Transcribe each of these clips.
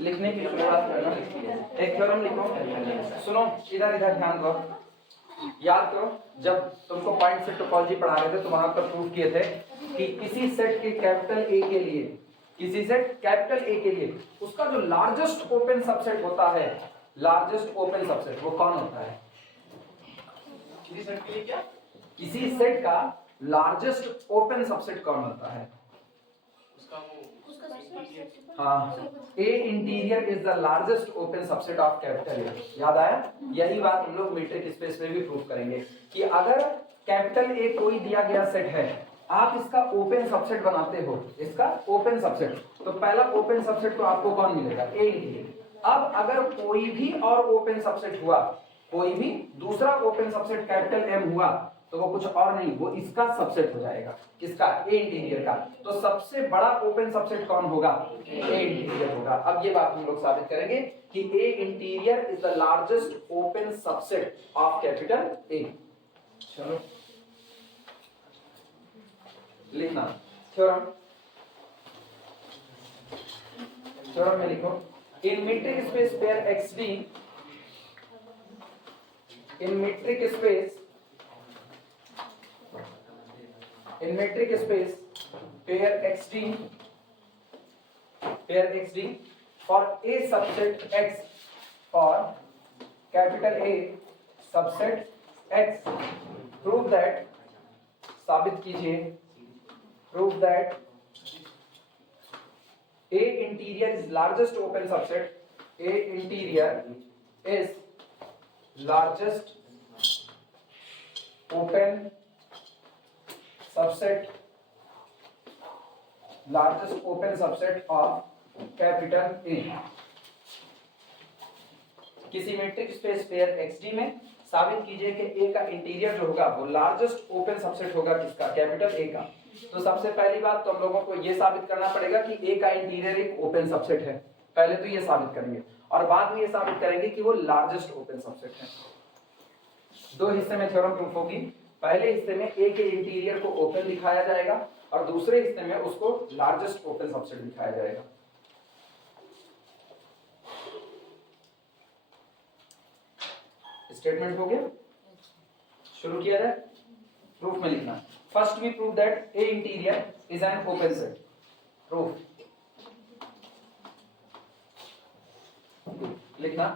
लिखने की शुरुआत करना। एक थ्योरम लिखो, सुनो इधर इधर ध्यान दो, याद करो जब तुमको पॉइंट सेट टोपोलॉजी पढ़ा रहे थे तो वहां पर प्रूफ किए थे कि किसी सेट के कैपिटल ए के लिए, किसी सेट कैपिटल ए के लिए उसका जो लार्जेस्ट ओपन सबसेट होता है, लार्जेस्ट ओपन सबसेट वो कौन होता है? किसी सेट के लिए क्या? किसी सेट का लार्जेस्ट ओपन सबसेट कौन होता है? हाँ, A interior is the largest open subset of capital A. याद आया? यही बात हम लोग मीट्रिक स्पेस में भी प्रूव करेंगे कि अगर कैपिटल ए कोई दिया गया सेट है, आप इसका ओपन सबसेट बनाते हो, इसका ओपन सबसेट, तो पहला ओपन सबसेट तो आपको कौन मिलेगा? ए इंटीरियर। अब अगर कोई भी और ओपन सबसेट हुआ, कोई भी दूसरा ओपन सबसेट कैपिटल एम हुआ, तो वो कुछ और नहीं, वो इसका सबसेट हो जाएगा। किसका? ए इंटीरियर का। तो सबसे बड़ा ओपन सबसेट कौन होगा? ए इंटीरियर होगा। अब ये बात हम लोग साबित करेंगे कि A interior is the largest open subset of capital A. चलो लिखना थ्योरम, थ्योरम में लिखो, in metric space pair XD, in metric space, in metric space pair xd, pair xd for a subset x, for capital A subset x, prove that, साबित कीजिए, prove that A interior is largest open subset, A interior is largest open subset, largest open subset of capital A। किसी metric space pair XD में साबित कीजिए कि A का interior जो होगा वो लार्जेस्ट ओपन सबसेट होगा किसका? कैपिटल A का। तो सबसे पहली बात तो हम लोगों को ये साबित करना पड़ेगा कि A का इंटीरियर एक ओपन सबसेट है। पहले तो ये साबित करेंगे और बाद में ये साबित करेंगे कि वो लार्जेस्ट ओपन सबसेट है। दो हिस्से में थ्योरम प्रूफ होगी। पहले हिस्से में ए के इंटीरियर को ओपन दिखाया जाएगा और दूसरे हिस्से में उसको लार्जेस्ट ओपन सबसेट दिखाया जाएगा। स्टेटमेंट हो गया? शुरू किया जाए? प्रूफ में लिखना, first we prove that A interior is an open set. Proof लिखना,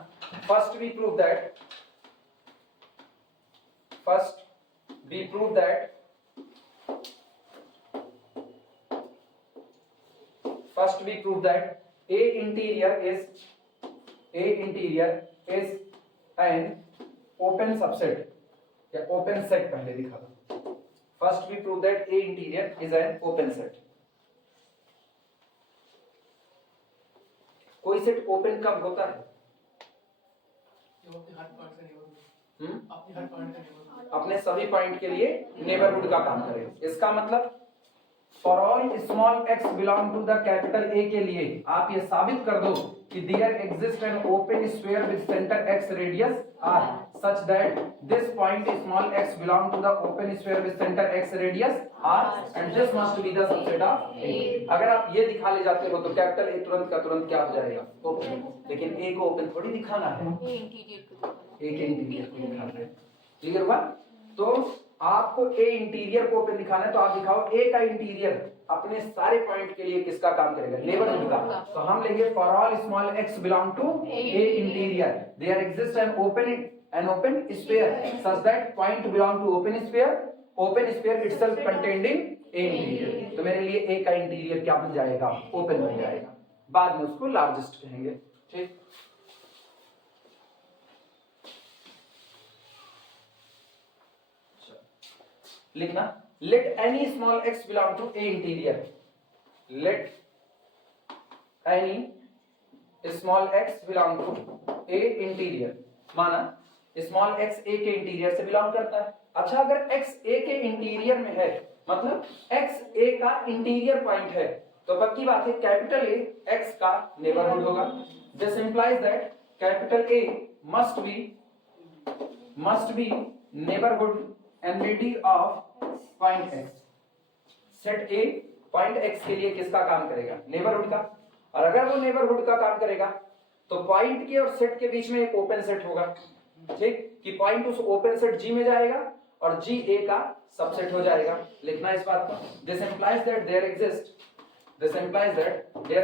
first we prove that, first we prove that, first we prove that A interior is, A interior is an open subset, या open set पहले दिखा दो। First we prove that A interior is an open set। कोई set open कब होता है? अपने सभी पॉइंट के लिए नेबरहुड का काम करें। इसका मतलब for all small x belong to the capital A के लिए आप ये साबित कर दो कि there exist an open sphere with centre x radius r such that this point small x belong to the open sphere with centre x radius r and this must be the subset of A. अगर आप ये दिखा ले जाते हो तो capital A तुरंत का तुरंत क्या हो जाएगा? ओपन। लेकिन ए को ओपन थोड़ी दिखाना है, ए के इंटीरियर को दिखाना है। क्लियर हुआ? तो आपको ए इंटीरियर को ओपन दिखाना है तो आप दिखाओ ए का इंटीरियर अपने सारे पॉइंट के लिए किसका काम करेगा? नेबरहुड का। तो हम लेंगे for all small x belong to A interior there exist an open sphere such that point belong to open sphere itself containing A interior. तो मेरे लिए ए का इंटीरियर क्या बन जाएगा? ओपन बन जाएगा। बाद में उसको लार्जेस्ट कहेंगे। ठीक, लिखना, let any small x belong to A interior, let any small x belong to A interior. माना स्मॉल एक्स ए के इंटीरियर से बिलोंग करता है। अच्छा, अगर एक्स ए के इंटीरियर में है मतलब एक्स ए का इंटीरियर पॉइंट है तो पक्की बात है कैपिटल ए एक्स का नेबरहुड होगा। This implies that capital A must be neighbourhood एनविटी of point x. Set A point x के लिए किसका काम करेगा? नेबरहुड का। और अगर वो नेबरहुड का काम करेगा तो पॉइंट के और सेट के बीच में एक ओपन सेट होगा, ठीक, कि पॉइंट उस ओपन सेट जी में जाएगा और जी ए का सबसेट हो जाएगा। लिखना इस बात को, this implies that there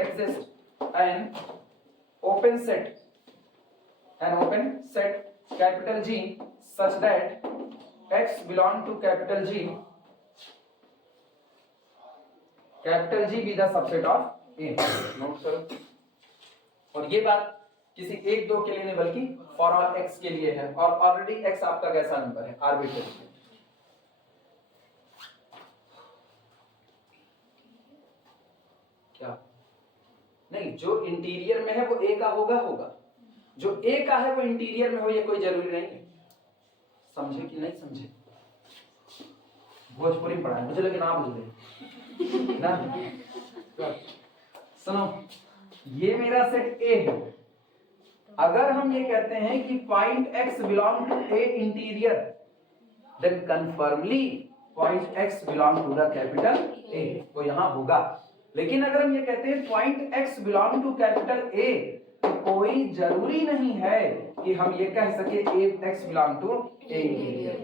exist an open set capital G such that X belong to capital G be the subset of A। Note करो, और ये बात किसी एक दो के लिए नहीं बल्कि फॉर ऑल x के लिए है, और ऑलरेडी x आपका कैसा नंबर है, आर्बिट्रेरी। क्या नहीं, जो इंटीरियर में है वो A का होगा, जो A का है वो इंटीरियर में हो, ये कोई जरूरी नहीं है। समझे कि नहीं समझे? भोजपुरी में पढ़ा, मुझे लगे ना बुझे ना। सुनो, ये मेरा सेट A है। अगर हम ये कहते हैं कि point X belong to A interior, then conformally point X belong to the capital A, वो यहां होगा। लेकिन अगर हम ये कहते हैं point X belong to capital A, तो कोई जरूरी नहीं है कि हम ये कह सके X belong to A interior,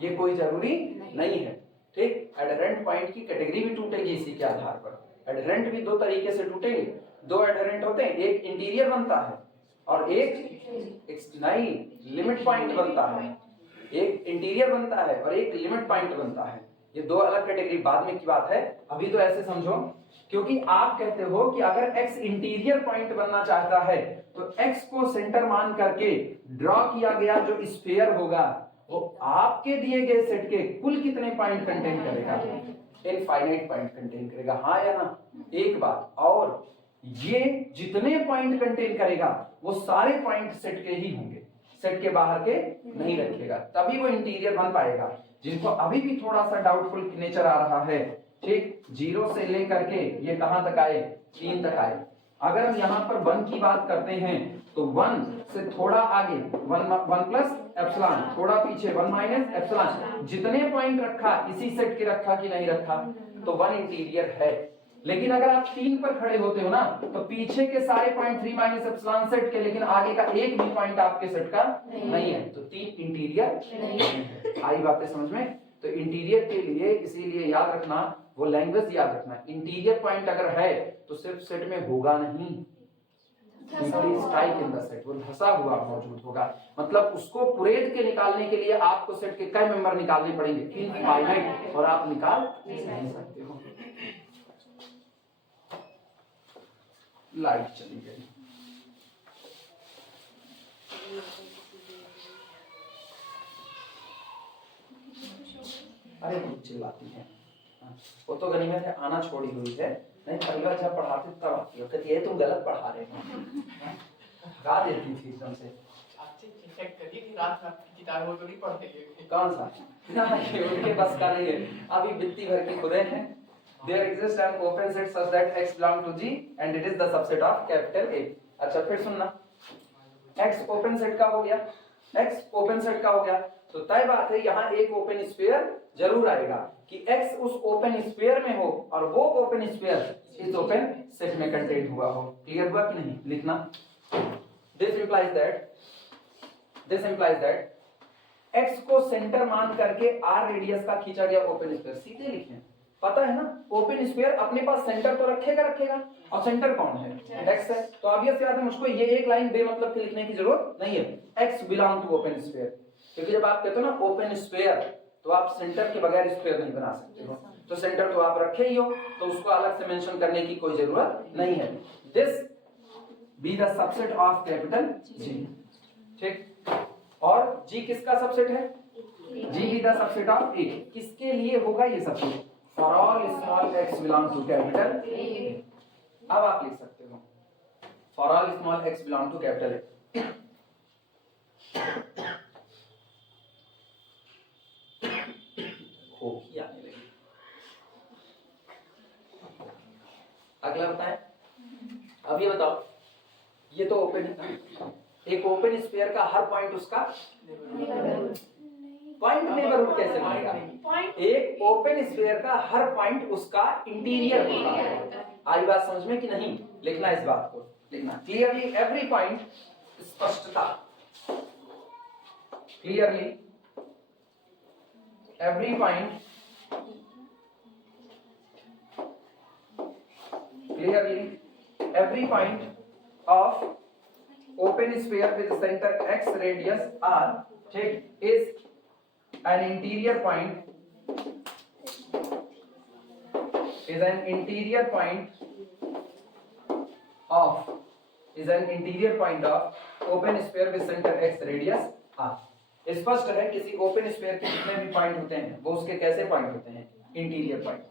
ये कोई जरूरी नहीं है, ठीक। एडहेरेंट पॉइंट की कैटेगरी भी टूटेगी इसी के आधार पर। एडहेरेंट भी दो तरीके से टूटेंगे, दो एडहेरेंट होते हैं, एक इंटीरियर बनता है और एक नहीं लिमिट पॉइंट बनता है। एक इंटीरियर बनता है और एक लिमिट पॉइंट बनता है, ये दो अलग कैटेगरी बाद में की बात है। अभी तो ऐसे समझो, क्योंकि आप कहते हो कि अगर x इंटीरियर पॉइंट बनना चाहता है तो x को सेंटर मान करके ड्रॉ किया गया जो स्फीयर होगा वो आपके दिए गए सेट के कुल कितने पॉइंट कंटेन करेगा? इनफाइनाइट पॉइंट कंटेन करेगा, हाँ या ना? एक बात और, ये जितने पॉइंट कंटेन करेगा वो सारे पॉइंट सेट के ही होंगे, सेट के बाहर के नहीं रखेगा, तभी वो इंटीरियर बन पाएगा। जिनको अभी भी थोड़ा सा डाउटफुल नेचर आ रहा है, ठीक, 0 से लेकर के ये कहां तक आए, 3 तक आए। अगर हम यहाँ पर 1 की बात करते हैं तो 1 से थोड़ा आगे 1 प्लस एप्सिलॉन, थोड़ा पीछे 1 माइनस एप्सिलॉन, जितने पॉइंट रखा इसी सेट के रखा कि नहीं रखा, तो 1 इंटीरियर है। लेकिन अगर आप 3 पर खड़े होते हो ना, तो पीछे के सारे पॉइंट 3 माइनस एप्सिलॉन सेट के, लेकिन आगे का एक भी पॉइंट आपके सेट का नहीं है, तो 3 इंटीरियर नहीं है। आई बातें समझ में? तो इंटीरियर के लिए इसीलिए याद रखना, वो लैंग्वेज याद रखना, इंटीरियर पॉइंट अगर है तो सिर्फ सेट में होगा नहीं, स्ट्राइक इन द सेट, वो धंसा हुआ मौजूद होगा। मतलब उसको कुरेद के निकालने के लिए आपको सेट के कई मेंबर निकालने पड़ेंगे, इनफाइनाइट, और आप निकाल नहीं सकते हो। लाइट चली गई। अरे चिल्लाती है, वो तो गनीमत है आना छोड़ी हुई है, नहीं पहली बार जब पढ़ाते तब आती हो, कहती है तुम गलत पढ़ा रहे हो, गा देती थी एकदम से। चेक करिए कि रात में आपकी किताब हो तो नहीं पढ़ रही है। कौन सा? नहीं, उनके बस का नहीं है, अभी बित्ती भर के खुदे हैं। There exists an open set such that x belongs to G and it is the subset of capital A। अच्छा फिर सुनना, x ओपन सेट का हो गया, x ओपन सेट का हो गया, तो तय बात है यहाँ एक ओपन स्फीयर जरूर आएगा कि x उस ओपन स्फीयर में हो और वो ओपन स्फीयर इस ओपन सेट में कंटेन हुआ हो। क्लियर हुआ कि नहीं? लिखना, this implies that x को सेंटर मान करके r रेडियस का खींचा गया ओपन स्फीयर, सीधे लिखें, पता है ना, ओपन स्फीयर अपने पास सेंटर तो रखेगा, और सेंटर कौन है? x है। तो ऑब्वियस बात है, मुझको ये एक लाइन बेमतलब के लिखने की जरूरत नहीं है, x belong to open sphere, क्योंकि जब आप कहते हो ना ओपन स्फीयर, तो आप सेंटर के बगैर स्फीयर नहीं बना सकते हो, तो सेंटर तो आप रखे ही हो, तो उसको अलग से मेंशन करने की कोई जरूरत नहीं है। This B the subset of capital G, ठीक, और G किसका सबसेट है? G B the subset of A, किसके लिए होगा ये subset? For all small x belong to capital A। अब आप लिख सकते हो for all small x belong to capital A। खोखी आने लगी। अगला बताएं, अब ये बताओ, ये तो ओपन है, एक ओपन स्फीयर का हर पॉइंट उसका पॉइंट नेबरहुड कैसे बनेगा? एक ओपन स्फीयर का हर पॉइंट उसका इंटीरियर होता है। आई बात समझ में कि नहीं? लिखना इस बात को, लिखना क्लियरली एवरी पॉइंट, स्पष्टता, clearly every point, clearly every point of open sphere with center x radius r, ठीक, is an interior point, is an interior point of open sphere with center x radius r। स्पष्ट है किसी open sphere के जितने भी point होते हैं वो उसके कैसे पॉइंट होते हैं, इंटीरियर पॉइंट।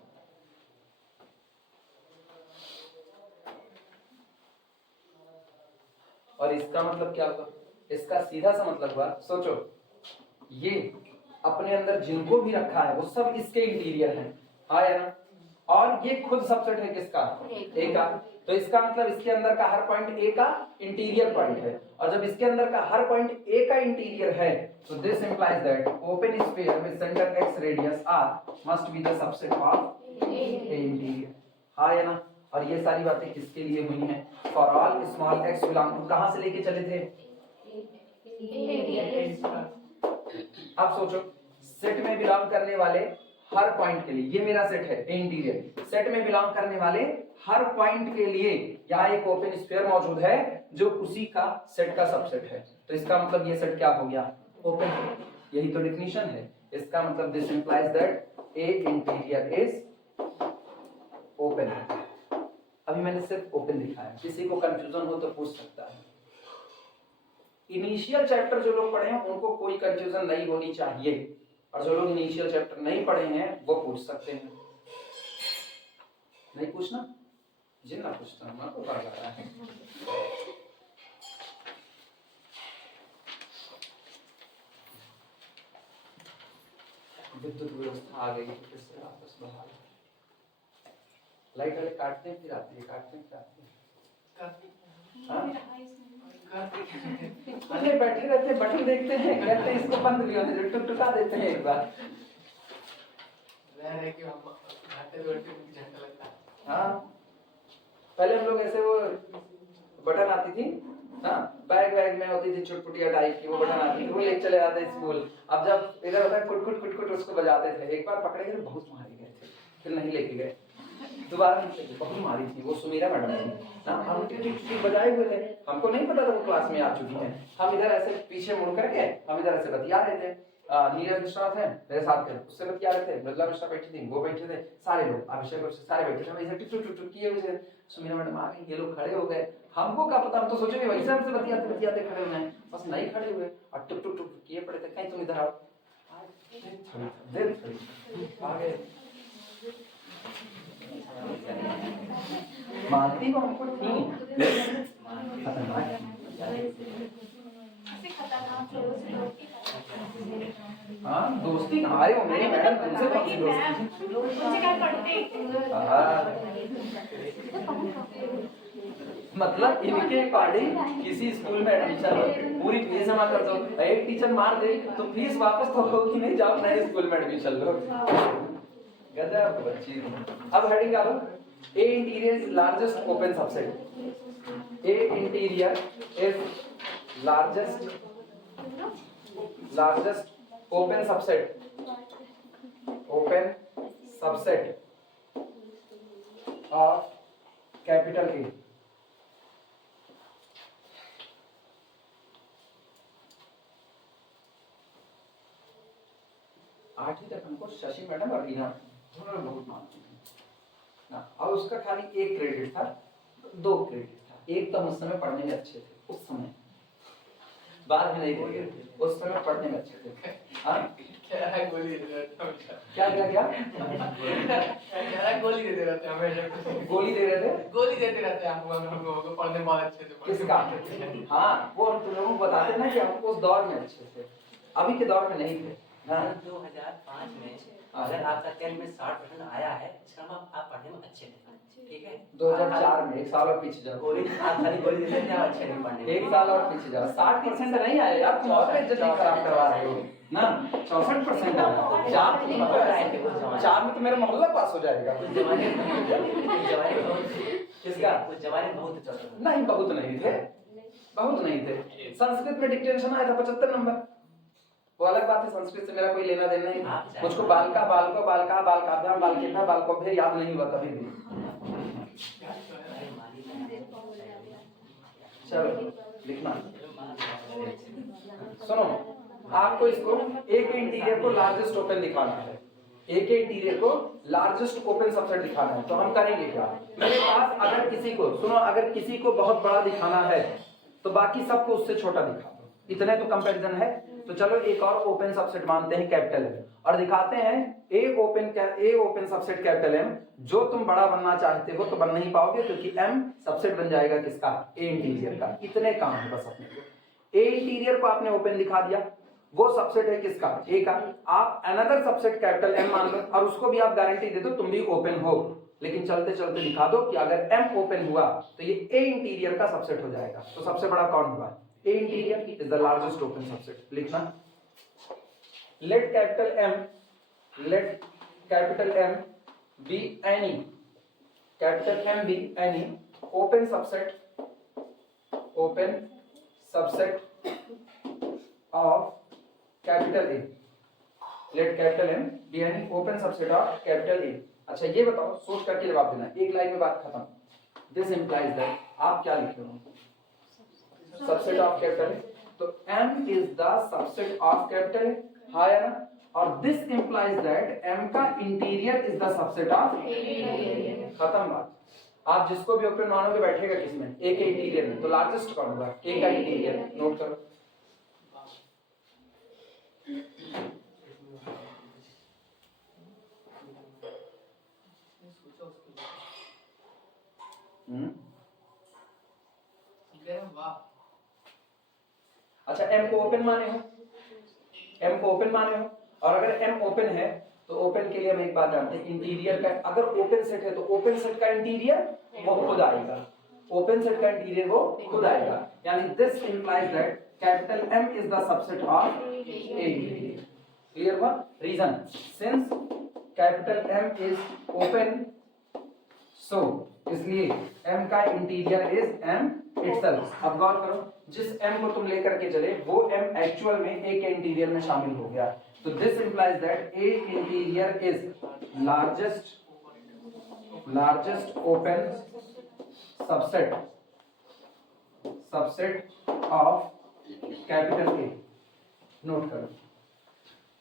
और इसका मतलब क्या हुआ, इसका सीधा सा मतलब हुआ, सोचो ये अपने अंदर जिनको भी रखा है वो सब इसके इंटीरियर हैं, हाँ या ना, और ये खुद सबसेट है किसका, ए का, तो इसका मतलब इसके अंदर का हर पॉइंट ए का इंटीरियर पॉइंट है, और जब इसके अंदर का हर पॉइंट ए का इंटीरियर है तो this implies that open sphere with centre x radius r must be the subset of A interior, हाँ या ना। और ये सारी बातें किसके लिए हुई हैं, for all small x belong to, कहां से लेके चले थे, अब सोचो सेट में बिलोंग करने वाले हर पॉइंट के लिए, ये मेरा सेट है इंटीरियर, सेट में बिलोंग करने वाले हर पॉइंट के लिए यहाँ एक ओपन स्फीयर मौजूद है जो उसी का सेट का सबसेट है, तो इसका मतलब ये सेट क्या हो गया, ओपन, यही तो डेफिनेशन है। इसका मतलब this implies that A interior is open. अभी मैंने सिर्फ ओपन दिखाया, किसी को कंफ्यूजन हो तो पूछ सकता है। इनिशियल चैप्टर जो लोग पढ़े हैं उनको कोई कंफ्यूजन नहीं होनी चाहिए, और जो लोग इनिशियल चैप्टर नहीं पढ़े हैं वो पूछ सकते हैं। नहीं पूछना, जिन्ना पूछता हूँ आपको पता लग रहा है। विद्युत व्यवस्था आ गई है, फिर से वापस बहाल, लाइट वाले काटते हैं फिर आती है, काटते हैं फिर आती है, अरे बैठे रहते बटन देखते हैं, कहते हैं इसको बंद भी होने दो, टुकटुका देते हैं एक बार, हाँ पहले हम लोग ऐसे वो बटन आती थी, हाँ बैग में होती थी छुटपुटिया टाइप की, वो बटन आती थी, वो ले चले जाते स्कूल। अब जब इधर होता है कुट कुट कुट कुट उसको बजाते थे, एक बार पकड़े गए बहुत मारे गए थे, फिर नहीं लेके गए, दोबारा बहुत मारी थी, वो सुमीरा मैडम थी ना, हम बजाए हुए थे, हमको नहीं पता था वो क्लास में आ चुकी हैं, हम इधर ऐसे पीछे मुड़ करके हम इधर ऐसे बतिया रहे थे, नीरज मिश्रा थे मेरे साथ थे, उससे बतिया रहे थे, मृदुला मिश्रा बैठी थी, वो बैठे थे, सारे लोग अभिषेक और सारे बैठे थे, वैसे टुक टुक टुक किए हुए, सुमीरा मैडम आ गई, ये लोग खड़े हो गए, हमको क्या पता, हम तो सोचे वैसे हमसे बतियाते बतियाते खड़े हुए हैं, बस नहीं खड़े हुए और टुक टुक टुक किए पड़े थे, कहीं तुम इधर आओ, आ गए, मानती को हमको थी हाँ दोस्ती हमारे हो मेरी मैडम तुमसे कौन सी दोस्ती, मतलब इनके अकॉर्डिंग किसी स्कूल में एडमिशन पूरी फीस जमा कर दो, एक टीचर मार दे तो फीस वापस तो होगी नहीं, जाओ नए स्कूल में एडमिशन लो, गजब बच्ची। अब हेडिंग डालो, A interior is largest open subset, A interior is largest open subset of capital A। आठवीं तक हमको शशि मैडम और रीना उन्होंने बहुत मानती थी ना, और उसका खाली एक क्रेडिट था, 2 क्रेडिट था, एक तो उस समय पढ़ने में अच्छे थे, उस समय बाद में नहीं थे, उस समय पढ़ने में अच्छे थे, हाँ क्या गोली दे रहे थे, क्या गोली दे रहे थे हमें, गोली दे रहे थे, गोली देते रहते हम लोगों को, पढ़ने में बहुत अच्छे थे, किसका, हाँ वो हम तुम लोगों को बताते ना कि हम उस दौर में अच्छे थे, अभी के दौर में नहीं थे। 2005 में अगर आपका 10 में 60% आया है, इसका मतलब आप पढ़ने में अच्छे थे, ठीक है। 2004 में, एक साल और पीछे जाओ, गोली आप खाली गोली देते थे, अच्छे नहीं पढ़ने, एक साल और पीछे जाओ, 60% नहीं आया यार, तुम और इज्जत नहीं खराब करवा रहे हो ना, 64% आया, 4 में तो मेरा मोहल्ला पास हो जाएगा, किसका? उस जमाने में बहुत चलता था। नहीं, बहुत नहीं थे, बहुत नहीं थे। संस्कृत में डिक्टेशन आया था 75 नंबर, वो अलग बात है, संस्कृत से मेरा कोई लेना देना नहीं था। मुझको बालका बालको बालका बालकाभ्याम बालकेभ्यः बालकोभ्य याद नहीं हुआ कभी भी। चलो लिखना, सुनो, आपको इसको ए के इंटीरियर को लार्जेस्ट ओपन दिखाना है, ए के इंटीरियर को लार्जेस्ट ओपन सबसेट दिखाना है। तो हम करेंगे क्या, मेरे पास अगर किसी को, सुनो, अगर किसी को बहुत बड़ा दिखाना है तो बाकी सबको उससे छोटा दिखा दो, इतने तो कंपैरिजन है। तो चलो एक और ओपन सबसेट मानते हैं कैपिटल एम, और दिखाते हैं ए ओपन सबसेट कैपिटल एम। जो तुम बड़ा बनना चाहते हो तो बन नहीं पाओगे, क्योंकि एम सबसेट बन जाएगा किसका, ए इंटीरियर का। इतने काम है बस अपने को। ए इंटीरियर को आपने ओपन दिखा दिया, वो सबसेट है किसका, ए का। आप अनदर सबसेट कैपिटल एम मान लो, और उसको भी आप गारंटी दे दो तुम भी ओपन हो, लेकिन चलते चलते दिखा दो कि अगर एम ओपन हुआ तो ये ए इंटीरियर का सबसेट हो जाएगा। तो सबसे बड़ा कौन हुआ, A interior is the largest open subset. लिखना, let capital M be any, capital M be any open subset of capital A. Let capital M be any open subset of capital A. अच्छा ये बताओ, सोच करके जवाब देना, एक line में बात खत्म। दिस इंप्लाइज दैट, आप क्या लिख रहे हो, सबसेट ऑफ कैपिटल ए, तो m is the subset of capital ए, हाँ या ना। और दिस इंप्लाइज दैट m का interior is the subset of, खत्म बात। आप जिसको भी ओपन मानोगे बैठेगा किसमें, ए के इंटीरियर में। तो लार्जेस्ट कौन होगा, ए का इंटीरियर, नोट करो। अच्छा एम को ओपन माने हो, एम को ओपन माने हो, और अगर एम ओपन है तो ओपन के लिए हम एक बात जानते हैं, इंटीरियर का अगर ओपन सेट है तो ओपन सेट का इंटीरियर वो खुद आएगा, ओपन सेट का इंटीरियर वो खुद आएगा। यानी this implies that capital M is the subset of A interior. Clear हुआ, reason since capital M is open, so इसलिए m का इंटीरियर इज m इटसेल्फ। अब गौर करो, जिस m को तुम लेकर के चले वो m एक्चुअल में a के इंटीरियर में शामिल हो गया। तो this implies that a interior is largest open subset of capital A। Note करो,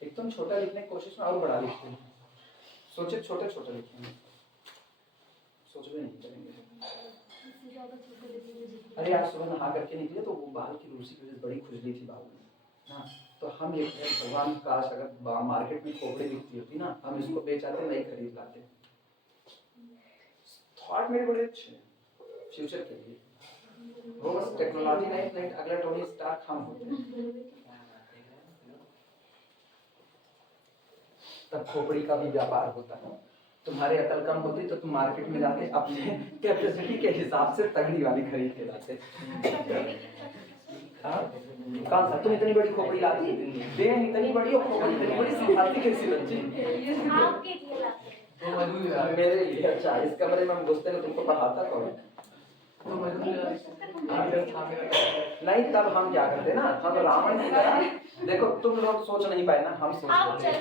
एकदम छोटा लिखने की कोशिश में और बड़ा लिखते हैं, सोचे छोटे छोटे लिखेंगे, सोच भी नहीं करेंगे। अरे आज सुबह नहा करके निकले तो वो बाल की रूसी की वजह से बड़ी खुजली थी बाल में ना, तो हम ये भगवान काश अगर मार्केट में खोपड़ी बिकती होती ना, हम इसको बेच आते, नहीं खरीद लाते। थॉट मेरे बड़े अच्छे फ्यूचर के लिए, वो बस टेक्नोलॉजी नहीं, अगला टोनी स्टार हम होते हैं, तब खोपड़ी का भी व्यापार होता है। तुम्हारे अकल कम होती तो तुम मार्केट में जाते अपने कैपेसिटी के हिसाब से तगड़ी वाली खरीद के लाते। कौन सा तुम इतनी बड़ी खोपड़ी लाती, बेन इतनी बड़ी और खोपड़ी इतनी बड़ी, संभालती कैसी बच्ची? आपके लिए लाते, मेरे लिए। अच्छा, इस कमरे में हम घुसते ना, तुमको पढ़ाता कौन? नहीं, तब हम क्या करते ना, हम रावण की तरह, देखो तुम लोग सोच नहीं पाए ना, हम सोचते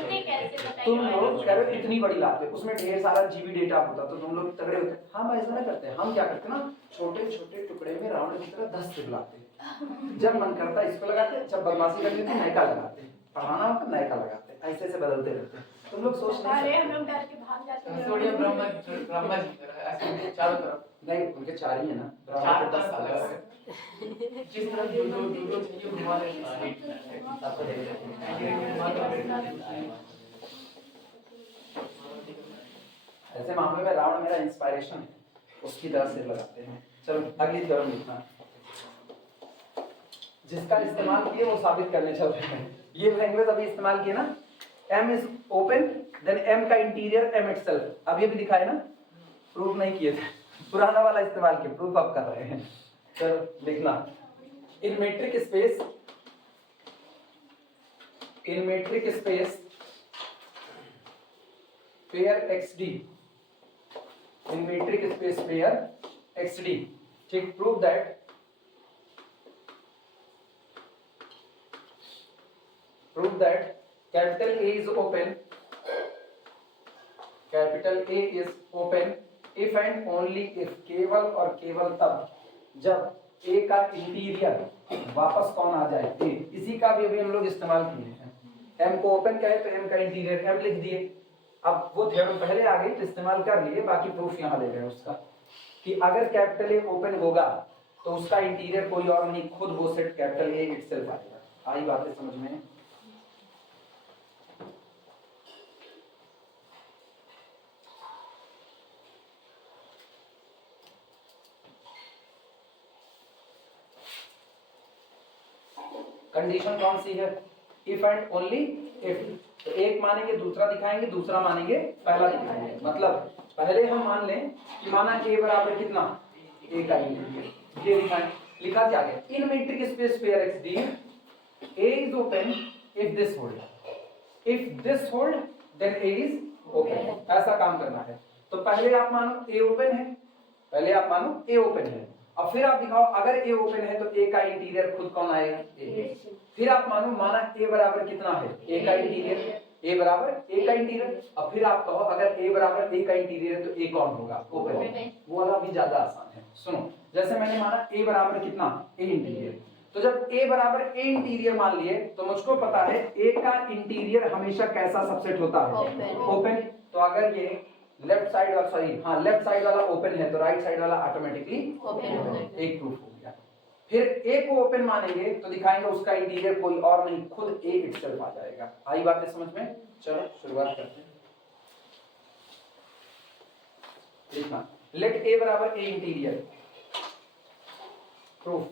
तुम लोग कह रहे इतनी बड़ी लाते, उसमें ढेर सारा जीबी डेटा होता तो तुम लोग तगड़े होते। हम ऐसा नहीं करते, हम क्या करते ना, छोटे छोटे टुकड़े में रावण की तरह 10 से लाते, जब मन करता इसको लगाते, जब बदमाशी करनी थी नयका लगाते, पढ़ाना होता नयका लगाते, ऐसे ऐसे बदलते रहते। तुम लोग सोच नहीं, अरे हम लोग डर के भाग जाते हैं। ब्रह्मा जी ऐसे चारों तरफ नहीं, उनके 4 ही है ना, ब्रह्मा के 10 साल है, जिस तरह दो चाहिए घुमा लेंगे। ऐसे मामले में रावण मेरा इंस्पायरेशन है, उसकी तरह से लगाते हैं। चलो अगली तरफ लिखना, जिसका इस्तेमाल किए वो साबित करने चल रहे हैं। ये लैंग्वेज अभी इस्तेमाल किए ना, M is open, then M का इंटीरियर M itself, अब ये भी दिखाए ना, प्रूफ नहीं किए थे, पुराना वाला इस्तेमाल किए, प्रूफ अब कर रहे हैं। चलो लिखना, इन मेट्रिक स्पेस पेयर XD, इन मेट्रिक स्पेस पेयर XD, ठीक, prove that capital A is open, capital A is open if and only if, केवल और केवल तब जब A का इंटीरियर वापस कौन आ जाए, A। इसी का भी अभी हम लोग इस्तेमाल किए हैं। M को ओपन कहे तो M का इंटीरियर M लिख दिए। अब वो थ्योरम पहले आ गई तो इस्तेमाल कर लिए, बाकी प्रूफ यहाँ ले रहे हैं उसका कि अगर कैपिटल A ओपन होगा तो उसका इंटीरियर कोई और नहीं, खुद वो सेट कैपिटल A इटसेल्फ आएगा। आई बातें समझ में? कंडीशन कौन सी है? If and only if. तो एक मानेंगे दूसरा दिखाएंगे, दूसरा मानेंगे पहला दिखाएंगे। मतलब पहले हम मान लें कि माना a बराबर कितना, a का इंटीरियर, ये दिखाएं। लिखा क्या है? In metric space pair XD a is open if this hold, if this hold then a is open। ऐसा काम करना है। तो पहले आप मानो a ओपन है, पहले आप मानो a ओपन है, और फिर आप दिखाओ अगर a ओपन है तो a का इंटीरियर खुद कौन आएगा, a। फिर आप माना a बराबर कितना है, a का इंटीरियर, a बराबर a का इंटीरियर। अब फिर आप कहो अगर a बराबर a का इंटीरियर है तो a कौन होगा, ओपन। वो वाला भी ज्यादा आसान है। सुनो, जैसे मैंने माना a बराबर कितना, a इंटीरियर, तो जब a बराबर a इंटीरियर मान लिए तो मुझको पता है a का इंटीरियर हमेशा कैसा सबसेट होता है, ओपन। तो अगर ये लेफ्ट साइड और सॉरी हाँ लेफ्ट साइड वाला ओपन है तो राइट साइड वाला ऑटोमेटिकली ओपन। एक प्रूफ हो गया। फिर ए को ओपन मानेंगे तो दिखाएंगे उसका इंटीरियर कोई और नहीं, खुद ए इटसेल्फ आ जाएगा। आई बातें समझ में? चलो शुरुआत करते हैं। लिखना लेट ए बराबर A interior, proof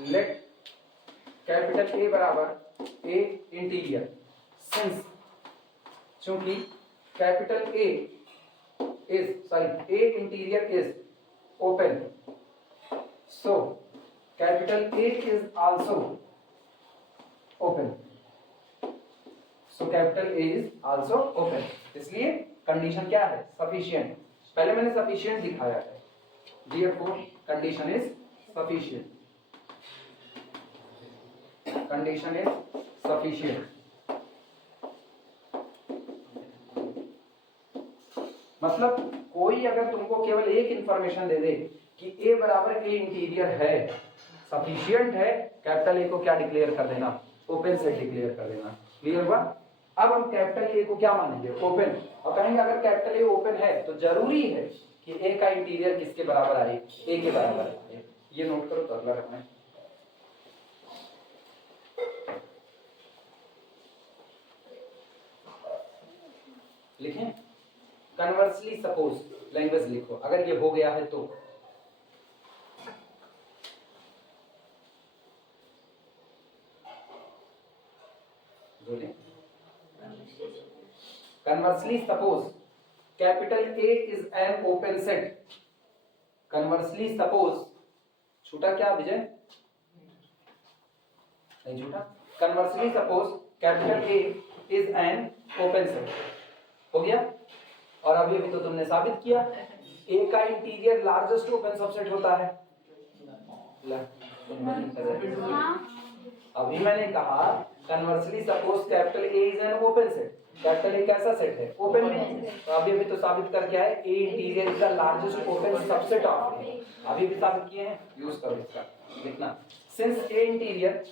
let capital A बराबर ए इंटीरियर, सिंस चूंकि capital A is sorry A interior is open, so capital A is also open, so capital A is also open। इसलिए condition क्या है, sufficient. पहले मैंने sufficient दिखाया है, therefore condition is sufficient, condition is sufficient. मतलब कोई अगर तुमको केवल एक इंफॉर्मेशन दे दे कि a बराबर a इंटीरियर है, सफिशिएंट है, कैपिटल A को क्या डिक्लेयर कर देना, ओपन सेट डिक्लेयर कर देना। क्लियर हुआ? अब हम कैपिटल A को क्या मानेंगे, ओपन, और कहेंगे अगर कैपिटल A ओपन है तो जरूरी है कि a का इंटीरियर किसके बराबर आए, a के बराबर आए। ये नोट करो तो अगला रखना है। लिखें कन्वर्सली सपोज, लैंग्वेज लिखो अगर ये हो गया है तो। Conversely suppose capital A is an open set, conversely suppose, छूटा क्या विजय, नहीं छूटा। Conversely suppose capital A is an open set, हो गया। और अभी भी तो तुमने साबित किया A का इंटीरियर लार्जेस्ट ओपन सबसेट होता है। अभी मैंने कहा conversely suppose capital A is an open set, capital A कैसा सेट है, ओपन। तो अभी तो साबित करके आए A interior is the largest open subset of A। अभी भी साबित किए हैं, यूज करो इसका। लिखना since A interior,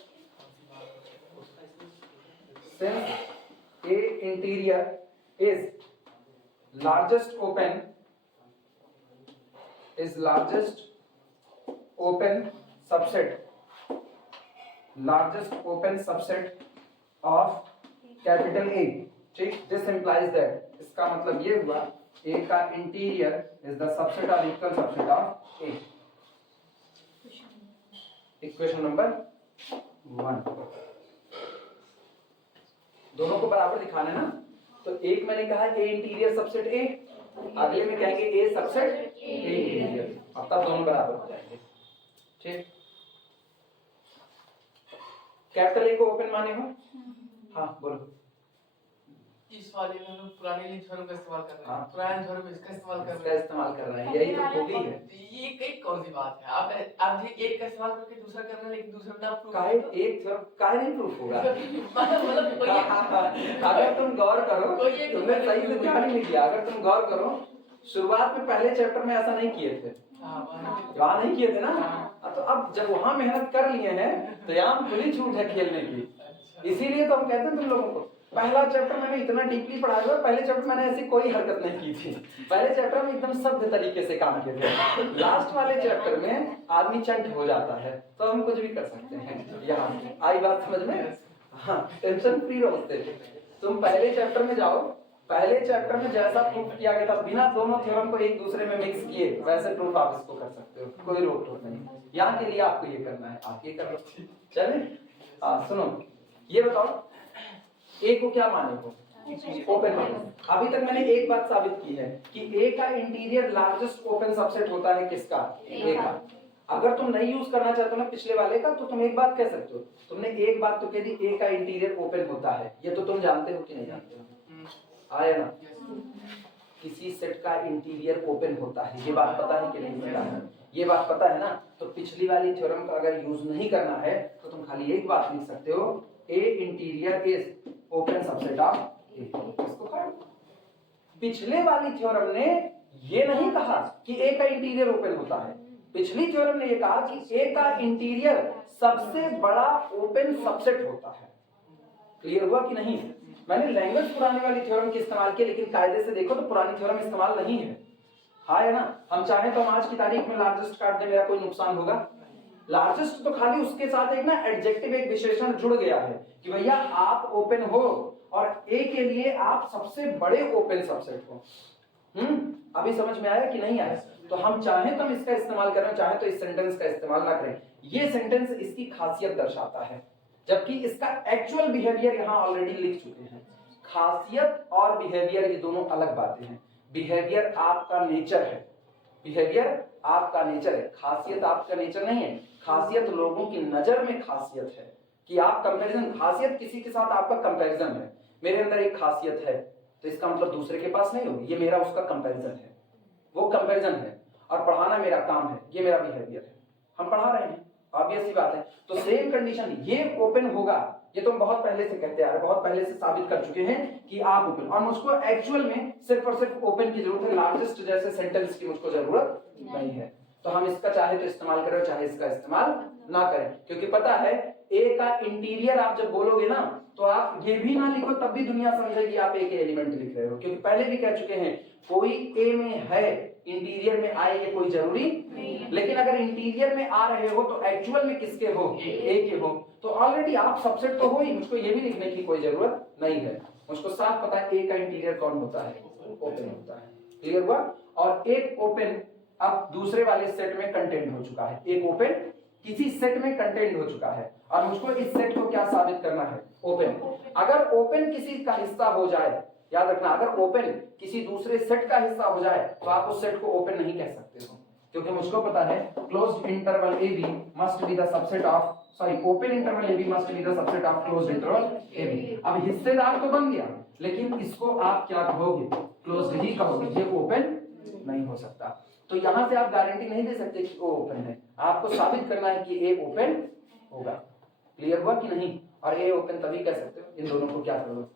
since A interior is largest open subset of capital A, ठीक। this implies that, इसका मतलब ये हुआ A का interior is the subset or equal subset of A। Equation number 1, दोनों को बराबर दिखाना है ना। तो एक मैंने कहा A इंटीरियर सबसेट A, अगले में कहेंगे A सबसेट A इंटीरियर, अब तब दोनों बराबर हो जाएंगे, ठीक। कैपिटल A को ओपन माने हो, हाँ बोलो। इस वाले में हम लोग पुराने लीड थ्योरम का इस्तेमाल कर रहे हाँ। हैं, पुराने थ्योरम इसका इस्तेमाल कर इसका रहे हैं। इस्तेमाल कर रहे हैं, यही तो खूबी है। तो ये कई कौन सी बात है? आप ये एक का इस्तेमाल करके दूसरा कर रहे हैं, लेकिन दूसरा में आप प्रूफ काहे एक थ्योरम काहे नहीं प्रूफ होगा? मतलब कोई अगर तुम गौर करो, कोई एक तुमने सही से ध्यान ही नहीं दिया। अगर तुम गौर करो, शुरुआत में पहले चैप्टर में ऐसा नहीं किए थे, वहाँ नहीं किए थे ना। तो अब जब वहाँ मेहनत कर लिए हैं तो यहाँ खुली छूट है खेलने की। इसीलिए तो हम कहते हैं तुम लोगों को, पहला चैप्टर मैंने इतना डीपली पढ़ाया हुआ, पहले चैप्टर मैंने ऐसी कोई हरकत नहीं की थी। पहले चैप्टर में एकदम सभ्य तरीके से काम किए थे। लास्ट वाले चैप्टर में आदमी चंट हो जाता है, तो हम कुछ भी कर सकते हैं। यहाँ आई बात समझ में? हाँ, टेंशन फ्री रहो। तुम पहले चैप्टर में जाओ, पहले चैप्टर में जैसा प्रूफ किया गया था, बिना दोनों थ्योरम को एक दूसरे में मिक्स किए, वैसे प्रूफ आप इसको कर सकते हो, कोई रोक टोक नहीं। यहाँ के लिए आपको ये करना है, आप ये कर लो। चले सुनो, ये बताओ ए को क्या माने हो? ओपन माने। अभी तक मैंने एक बात साबित की है कि ए का इंटीरियर लार्जेस्ट ओपन सबसेट होता है किसका? ए का। अगर तुम नहीं यूज करना चाहते हो ना पिछले वाले का, तो तुम एक बात कह सकते हो, तुमने एक बात तो कह दी, ए का इंटीरियर ओपन होता है। ये तो तुम जानते हो कि नहीं जानते हो? आया ना? किसी सेट का इंटीरियर ओपन होता है, ये बात पता है कि नहीं पता है? ये बात पता है ना? तो पिछली वाली थ्योरम का अगर यूज नहीं करना है तो तुम खाली एक बात लिख सकते हो, A interior is open subset of A. इसको पढ़ो। पिछले वाली थ्योरम ने ये नहीं कहा कि ए का इंटीरियर ओपन होता है, पिछली थ्योरम ने ये कहा कि ए का इंटीरियर सबसे बड़ा ओपन सबसेट होता है। क्लियर हुआ कि नहीं? मैंने लैंग्वेज पुराने वाली थ्योरम की इस्तेमाल की, लेकिन कायदे से देखो तो पुरानी थ्योरम इस्तेमाल नहीं है। हाँ है ना? हम चाहे तो हम आज की तारीख में लार्जेस्ट काट दे, मेरा कोई नुकसान होगा? लार्जेस्ट तो खाली उसके साथ एक ना एडजेक्टिव, एक विशेषण जुड़ गया है कि भैया आप ओपन हो और ए के लिए आप सबसे बड़े ओपन सबसेट हो। अभी समझ में आया कि नहीं आया? तो हम चाहे तो हम इसका इस्तेमाल करें, चाहे तो इस सेंटेंस का इस्तेमाल ना करें। ये सेंटेंस इसकी खासियत दर्शाता है, जबकि इसका एक्चुअल बिहेवियर यहाँ ऑलरेडी लिख चुके हैं। खासियत और बिहेवियर ये दोनों अलग बातें हैं। बिहेवियर आपका नेचर है, बिहेवियर आपका नेचर है, खासियत आपका नेचर नहीं है। खासियत लोगों की नजर में खासियत है कि आप कंपैरिजन, खासियत किसी के साथ आपका कंपैरिजन है। मेरे अंदर एक खासियत है तो इसका मतलब दूसरे के पास नहीं होगी, ये मेरा उसका कंपैरिजन है, वो कंपैरिजन है। और पढ़ाना मेरा काम है, ये मेरा बिहेवियर है, हम पढ़ा रहे हैं, ऑब्वियस सी बात है। तो सेम कंडीशन, ये ओपन होगा, ये तो हम बहुत पहले से कहते आ रहे, बहुत पहले से साबित कर चुके हैं कि आप ओपन, और मुझको एक्चुअल में सिर्फ और सिर्फ ओपन की जरूरत है, लार्जेस्ट जैसे सेंटेंस की मुझको जरूरत नहीं है। तो हम इसका चाहे तो इस्तेमाल करें, चाहे इसका इस्तेमाल ना करें, क्योंकि पता है ए का इंटीरियर आप जब बोलोगे ना, तो आप ये भी ना लिखो तब भी दुनिया समझेगी आप ए के एलिमेंट लिख रहे हो, क्योंकि पहले भी कह चुके हैं कोई ए में है इंटीरियर में आए ये कोई जरूरी नहीं। लेकिन अगर इंटीरियर में आ रहे हो तो एक्चुअल में किसके हो? ए के हो। तो ऑलरेडी आप सबसेट तो हो ही, मुझको ये भी लिखने की कोई जरूरत नहीं है। मुझको साफ पता है ए का इंटीरियर कौन होता है? ओपन होता है। क्लियर हुआ? और एक ओपन अब दूसरे वाले सेट में कंटेंट हो चुका है, एक ओपन किसी सेट में कंटेंट हो चुका है, और मुझको इस सेट को क्या साबित करना है? ओपन। अगर ओपन किसी का हिस्सा हो जाए, याद रखना, अगर ओपन किसी दूसरे सेट का हिस्सा हो जाए तो आप उस सेट को ओपन नहीं कह सकते हो, क्योंकि मुझको पता है closed interval A B must be the subset of, sorry, open interval A B must be the subset of closed interval A B. अब हिस्सेदार तो बन गया, लेकिन इसको आप क्या कहोगे? क्लोज्ड ही कहोगे, ये ओपन नहीं हो सकता। तो यहां से आप गारंटी नहीं दे सकते कि वो ओपन है, आपको साबित करना है कि ए ओपन होगा। क्लियर हुआ कि नहीं? और ए ओपन तभी कह सकते हो, इन दोनों को क्या करो।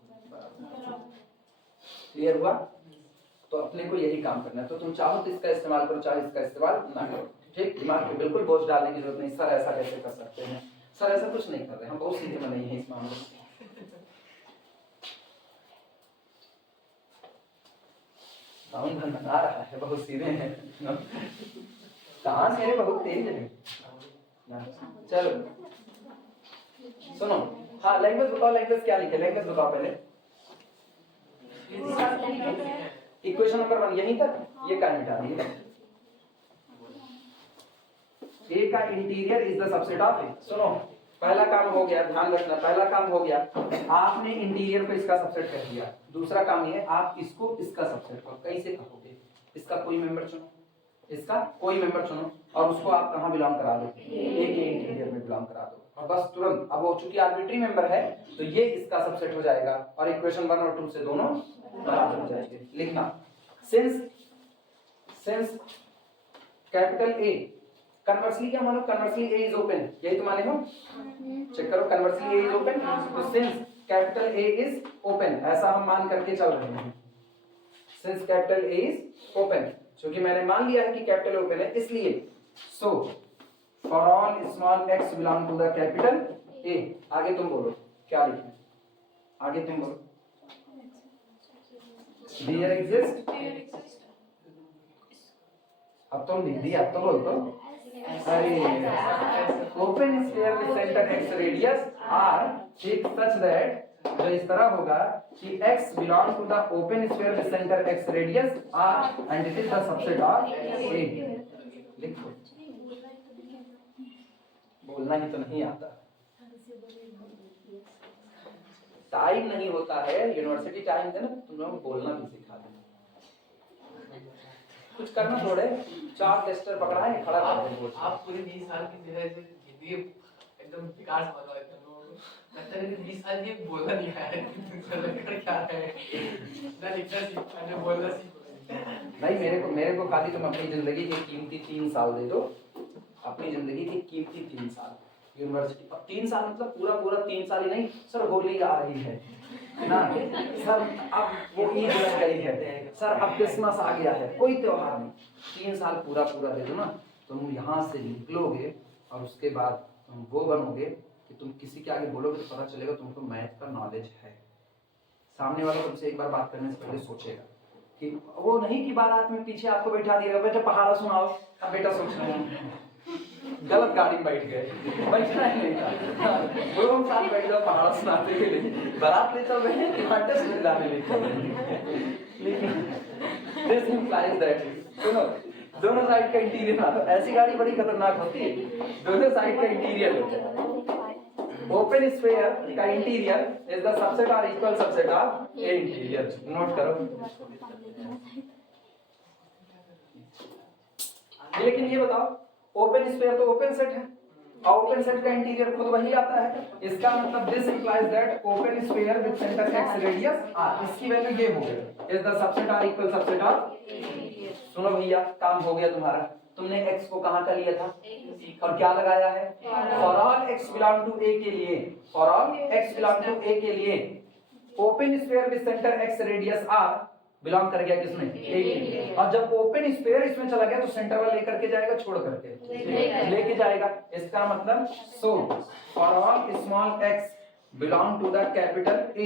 क्लियर हुआ? तो अपने को यही काम करना है। तो तुम चाहो तो इसका इस्तेमाल करो, चाहे इसका इस्तेमाल ना करो। ठीक, दिमाग में बिल्कुल बोझ डालने की जरूरत नहीं। सर ऐसा कैसे कर सकते हैं? सर ऐसा कुछ नहीं कर रहे, हम बहुत सीधे में नहीं है इस मामले में। साउंड बना रहा है, बहुत सीधे हैं। कान मेरे बहुत तेज है। चलो सुनो, हाँ लैंग्वेज बताओ, लैंग्वेज क्या लिखे? लैंग्वेज बताओ पहले। इक्वेशन नंबर 1 यहीं तक, ये क्या मिटा दिए? ए का interior is the subset of A. सुनो, पहला काम हो गया, ध्यान रखना, पहला काम हो गया, आपने इंटीरियर को इसका सबसेट कर दिया। दूसरा काम ये है, आप इसको इसका सबसेट करो। कैसे कहोगे? इसका कोई मेंबर चुनो, इसका कोई मेंबर चुनो और उसको आप कहाँ बिलोंग करा दो, ए के इंटीरियर में बिलोंग करा दो और बस तुरंत। अब वो चूंकि आर्बिट्री मेंबर है तो ये इसका सबसेट हो जाएगा और इक्वेशन 1 और 2 से दोनों बराबर हो जाएंगे। लिखना सिंस कैपिटल ए, कन्वर्सली क्या मानो, कन्वर्सली ए इज ओपन, यही तो माने हो, चेक करो कन्वर्सली ए इज ओपन, तो since capital A is open ऐसा हम मान करके चल रहे हैं। Since capital A is open, क्योंकि मैंने मान लिया है कि कैपिटल ओपन है इसलिए so for all small x belong to the capital A. आगे तुम बोलो क्या लिखें, आगे तुम बोलो देयर एग्जिस्ट, अब तुम लिख दिया, अब तो बोल दो। अरे open sphere with centre x radius r ठीक सच दैट, जो इस तरह होगा कि x belong to the open sphere with center x radius r and it is the subset of A। लिखो, बोलना ही तो नहीं आता, टाइम नहीं होता है, यूनिवर्सिटी टाइम है ना, तुम लोगों को बोलना भी सिखा दें। कुछ करना थोड़े, 4 टेस्टर पकड़ा है खड़ा कर दे। आप पूरे 20 साल की जिंदगी एकदम विकास वाला है, लगता है कि 20 साल ये बोलना नहीं आया कर क्या है ना, लिखना सीखा है, बोलना सीखा। नहीं, मेरे को खाली तुम अपनी जिंदगी के कीमती 3 साल दे दो, अपनी जिंदगी के कीमती 3 साल यूनिवर्सिटी। अब 3 साल मतलब पूरा 3 साल ही नहीं सर, होली आ रही है ना सर, अब वो ईद लग गई है सर, अब क्रिसमस आ गया है, कोई त्योहार नहीं, 3 साल पूरा दे दो ना, तुम यहाँ से निकलोगे और उसके बाद तुम वो बनोगे कि तुम किसी के आगे बोलोगे तो पता चलेगा तुमको मैथ का नॉलेज है। सामने वाला तुमसे एक बार बात करने से पहले सोचेगा कि वो नहीं कि बारात में पीछे आपको बैठा दिया बेटा पहाड़ा सुनाओ, अब बेटा सोच रहे हैं गलत गाड़ी में बैठ गए, बैठना ही नहीं था, वो लोग साथ बैठ जाओ पहाड़ा सुनाते के लिए, बारात ले चल रहे हैं कि हार्टेस में लाने लेकिन दिस इंप्लाइज दैट, सुनो दोनों साइड का इंटीरियर ना, तो ऐसी गाड़ी बड़ी खतरनाक होती है, दोनों साइड का इंटीरियर ओपन स्फीयर का interior is the subset or equal subset of A interior. Note करो, लेकिन ये बताओ ओपन स्फीयर तो ओपन सेट है और ओपन सेट का इंटीरियर खुद वही आता है, इसका मतलब this implies that open sphere with centre x radius r, इसकी वैल्यू ये हो गई is the subset or equal subset of. सुनो भैया काम हो गया तुम्हारा, तुमने x को कहां का लिया था और क्या लगाया है, for all x belong to a के लिए, for all x belong to a के लिए open sphere with centre x radius r belong कर गया किसमें, a के, और जब ओपन स्फीयर इसमें चला गया तो सेंटर वाला लेकर के जाएगा छोड़ करके लेके जाएगा, इसका मतलब सो for all small x belong to the capital A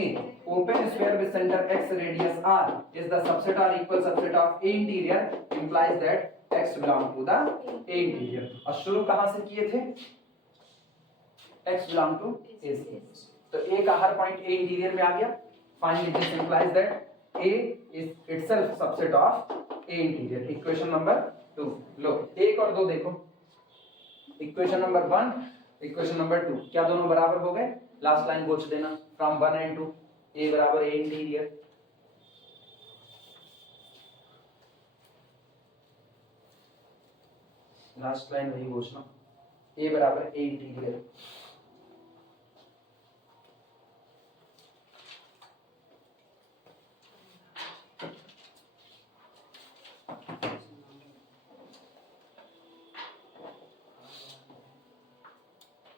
open sphere with center x radius r is the subset or equal subset of A interior implies that x belong to the A interior। और शुरू कहां से किए थे, x belong to A से, तो A का हर point A interior में आ गया, finally this implies that A is itself subset of A interior। Equation number 2 लो, 1 और 2 देखो, इक्वेशन नंबर 1 इक्वेशन नंबर 2 क्या दोनों बराबर हो गए, लास्ट लाइन पूछ देना फ्रॉम 1 and 2 A बराबर A इंटीरियर, लास्ट लाइन वही पूछना, A बराबर A इंटीरियर।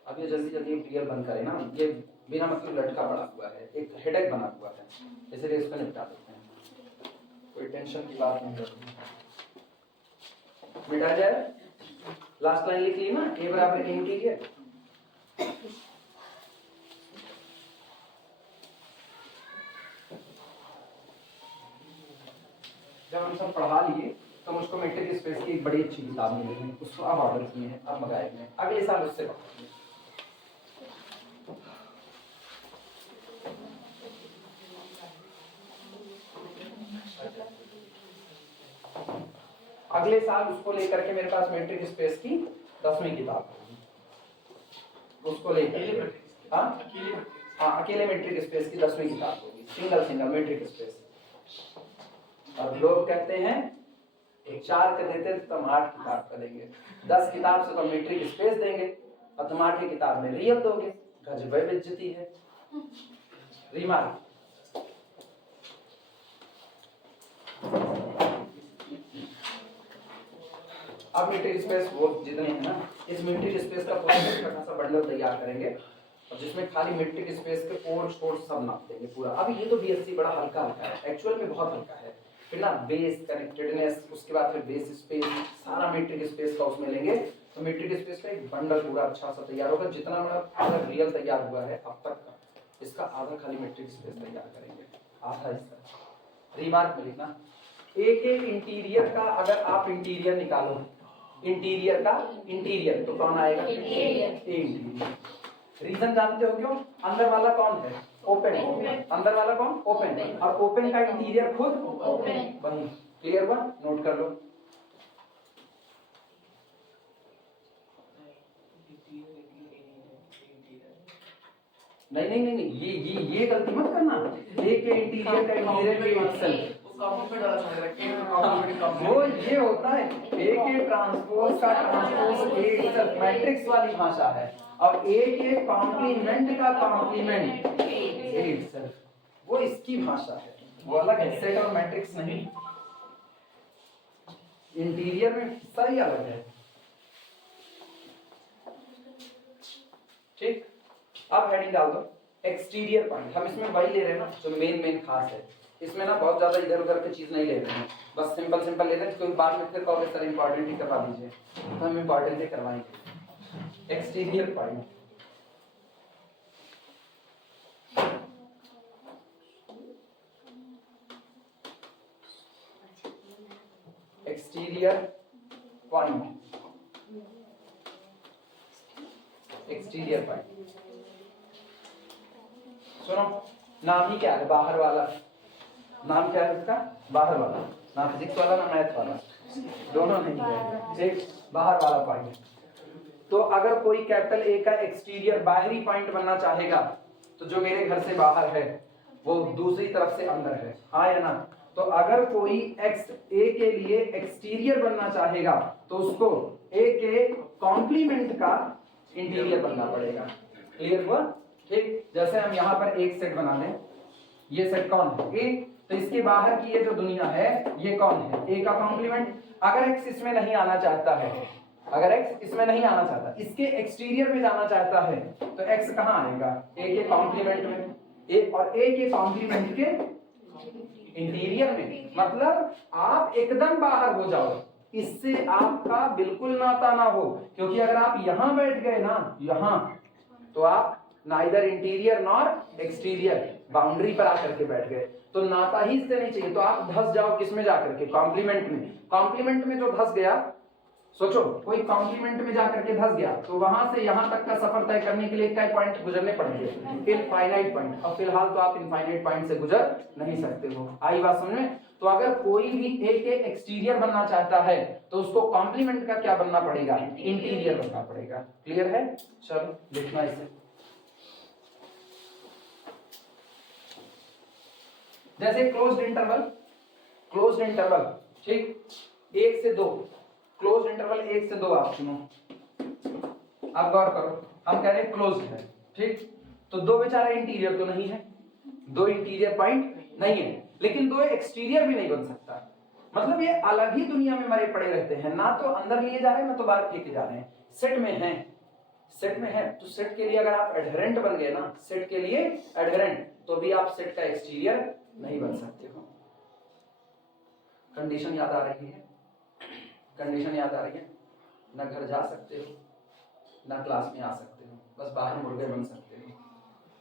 अब ये जल्दी क्लियर बंद करें ना, ये बिना मतलब लटका पड़ा हुआ है, एक हेडेक बना हुआ है, इसलिए इसको निपटा देते हैं, कोई टेंशन की बात नहीं करनी, मिटा जाए। लास्ट लाइन लिख ली ना, A बराबर A इंटीरियर, जब हम सब पढ़ा लिए तो मुझको मेट्रिक स्पेस की एक बड़ी अच्छी किताब मिली, उसको अब ऑर्डर किए हैं, अब मंगाए हैं, अगले साल उससे पढ़ेंगे। अगले साल उसको लेकर के मेरे पास मेट्रिक स्पेस की 10वीं किताब होगी, उसको लेकर हाँ अकेले मेट्रिक स्पेस की 10वीं किताब होगी, सिंगल मेट्रिक स्पेस। और लोग कहते हैं 4 का देते तो हम 8 किताब का देंगे, 10 किताब से तो मीट्रिक स्पेस देंगे और तुम 8 किताब में रियल दोगे। गजब बेइज्जती है। रिमार्क, अब मीट्रिक स्पेस वो जितने हैं ना, इस मीट्रिक स्पेस का पूरा छोटा सा बंडल तैयार करेंगे और जिसमें खाली मीट्रिक स्पेस के और छोर सब नाप देंगे पूरा। अब ये तो बीएससी बड़ा हल्का हल्का है, एक्चुअल में बहुत हल्का है। फिर ना बेस कनेक्टेडनेस, उसके बाद फिर बेस स्पेस, सारा मीट्रिक स्पेस का उसमें लेंगे तो मीट्रिक स्पेस का एक बंडल पूरा अच्छा सा तैयार होगा। जितना बड़ा अगर रियल तैयार हुआ है अब तक का, इसका आधा खाली मीट्रिक स्पेस तैयार करेंगे, आधा इसका। रिमार्क में लिखना, ए के इंटीरियर का अगर आप इंटीरियर निकालो, इंटीरियर का इंटीरियर तो कौन आएगा? इंटीरियर। रीजन जानते हो क्यों? अंदर वाला कौन है? ओपन। अंदर वाला कौन? ओपन। और ओपन का इंटीरियर खुद ओपन। वही क्लियर हुआ? नोट कर लो। नहीं नहीं नहीं, ये गलती मत करना। ए के इंटीरियर का इंटीरियर के इटसेल्फ वो ये होता है, ए के ट्रांसपोज का ट्रांसपोज ए इटसेल्फ मैट्रिक्स वाली भाषा है, और ए के कॉम्प्लीमेंट का कॉम्प्लीमेंट ए इटसेल्फ, वो इसकी भाषा है, वो अलग है। सेट और मैट्रिक्स नहीं, इंटीरियर में सही अलग है। ठीक, अब हेडिंग डाल दो एक्सटीरियर पॉइंट। हम इसमें वही ले रहे हैं ना जो मेन खास है, इसमें ना बहुत ज्यादा इधर उधर की चीज नहीं ले रहे हैं, बस सिंपल सिंपल ले रहे हैं। कोई बाद में फिर कहोगे सर इंपॉर्टेंट ही करवा दीजिए, तो हम इंपॉर्टेंट ही करवाएंगे। Exterior point, exterior point, exterior point. सुनो, नाम ही क्या है? बाहर वाला। नाम क्या है इसका? बाहर वाला। ना फिजिक्स वाला ना मैथ वाला, दोनों नहीं है। ठीक, बाहर वाला पॉइंट। तो अगर कोई कैपिटल ए का एक्सटीरियर बाहरी पॉइंट बनना चाहेगा, तो जो मेरे घर से बाहर है वो दूसरी तरफ से अंदर है, हाँ या ना? तो अगर कोई एक्स ए के लिए एक्सटीरियर बनना चाहेगा तो उसको ए के कॉम्प्लीमेंट का इंटीरियर बनना पड़ेगा। क्लियर हुआ? ठीक, जैसे हम यहाँ पर एक सेट बना लें, ये सेट कौन है? ए। तो इसके बाहर की ये जो दुनिया है ये कौन है? ए का कॉम्प्लीमेंट। अगर एक्स इसमें नहीं आना चाहता है, अगर एक्स इसमें नहीं आना चाहता, इसके एक्सटीरियर में जाना चाहता है, तो एक्स कहाँ आएगा? ए के कॉम्प्लीमेंट में। ए और ए के कॉम्प्लीमेंट के इंटीरियर में। मतलब आप एकदम बाहर हो जाओ, इससे आपका बिल्कुल नाता ना हो, क्योंकि अगर आप यहां बैठ गए ना, यहां, तो आप neither interior nor exterior, boundary पर आकर के बैठ गए, तो नाता ही इससे नहीं चाहिए। तो आप धस जाओ किसमें जाकर के? कॉम्प्लीमेंट में। कॉम्प्लीमेंट में जो धस गया, सोचो कोई कॉम्प्लीमेंट में जाकर के धस गया, तो वहां से यहां तक का सफर तय करने के लिए कई पॉइंट गुजरने पड़ेंगे? Infinite point. और फिलहाल तो आप इनफाइनाइट पॉइंट से गुजर नहीं सकते हो। आई बात समझ में? तो अगर कोई भी ए के एक्सटीरियर बनना चाहता है तो उसको कॉम्प्लीमेंट का क्या बनना पड़ेगा? इंटीरियर बनना पड़ेगा। क्लियर है? चलो लिखना इसे। जैसे क्लोज्ड इंटरवल, क्लोज्ड इंटरवल, ठीक, 1 से 2, क्लोज्ड इंटरवल 1 से 2 आप सुनो, आप गौर करो, हम कह रहे हैं क्लोज्ड है, ठीक, तो 2 बेचारा इंटीरियर तो नहीं है, 2 इंटीरियर पॉइंट नहीं है, लेकिन 2 एक्सटीरियर भी नहीं बन सकता। मतलब ये अलग ही दुनिया में मरे पड़े रहते हैं, ना तो अंदर लिए जा रहे हैं ना तो बाहर फेंके जा रहे हैं। सेट में है, सेट में है, तो सेट के लिए अगर आप एडहेरेंट बन गए ना, सेट के लिए एडहेरेंट, तो भी आप सेट का एक्सटीरियर नहीं बन सकते हो। कंडीशन याद आ रही है? कंडीशन याद आ रही है? ना घर जा सकते हो, ना क्लास में आ सकते हो, बस बाहर मुर्गे बन सकते हो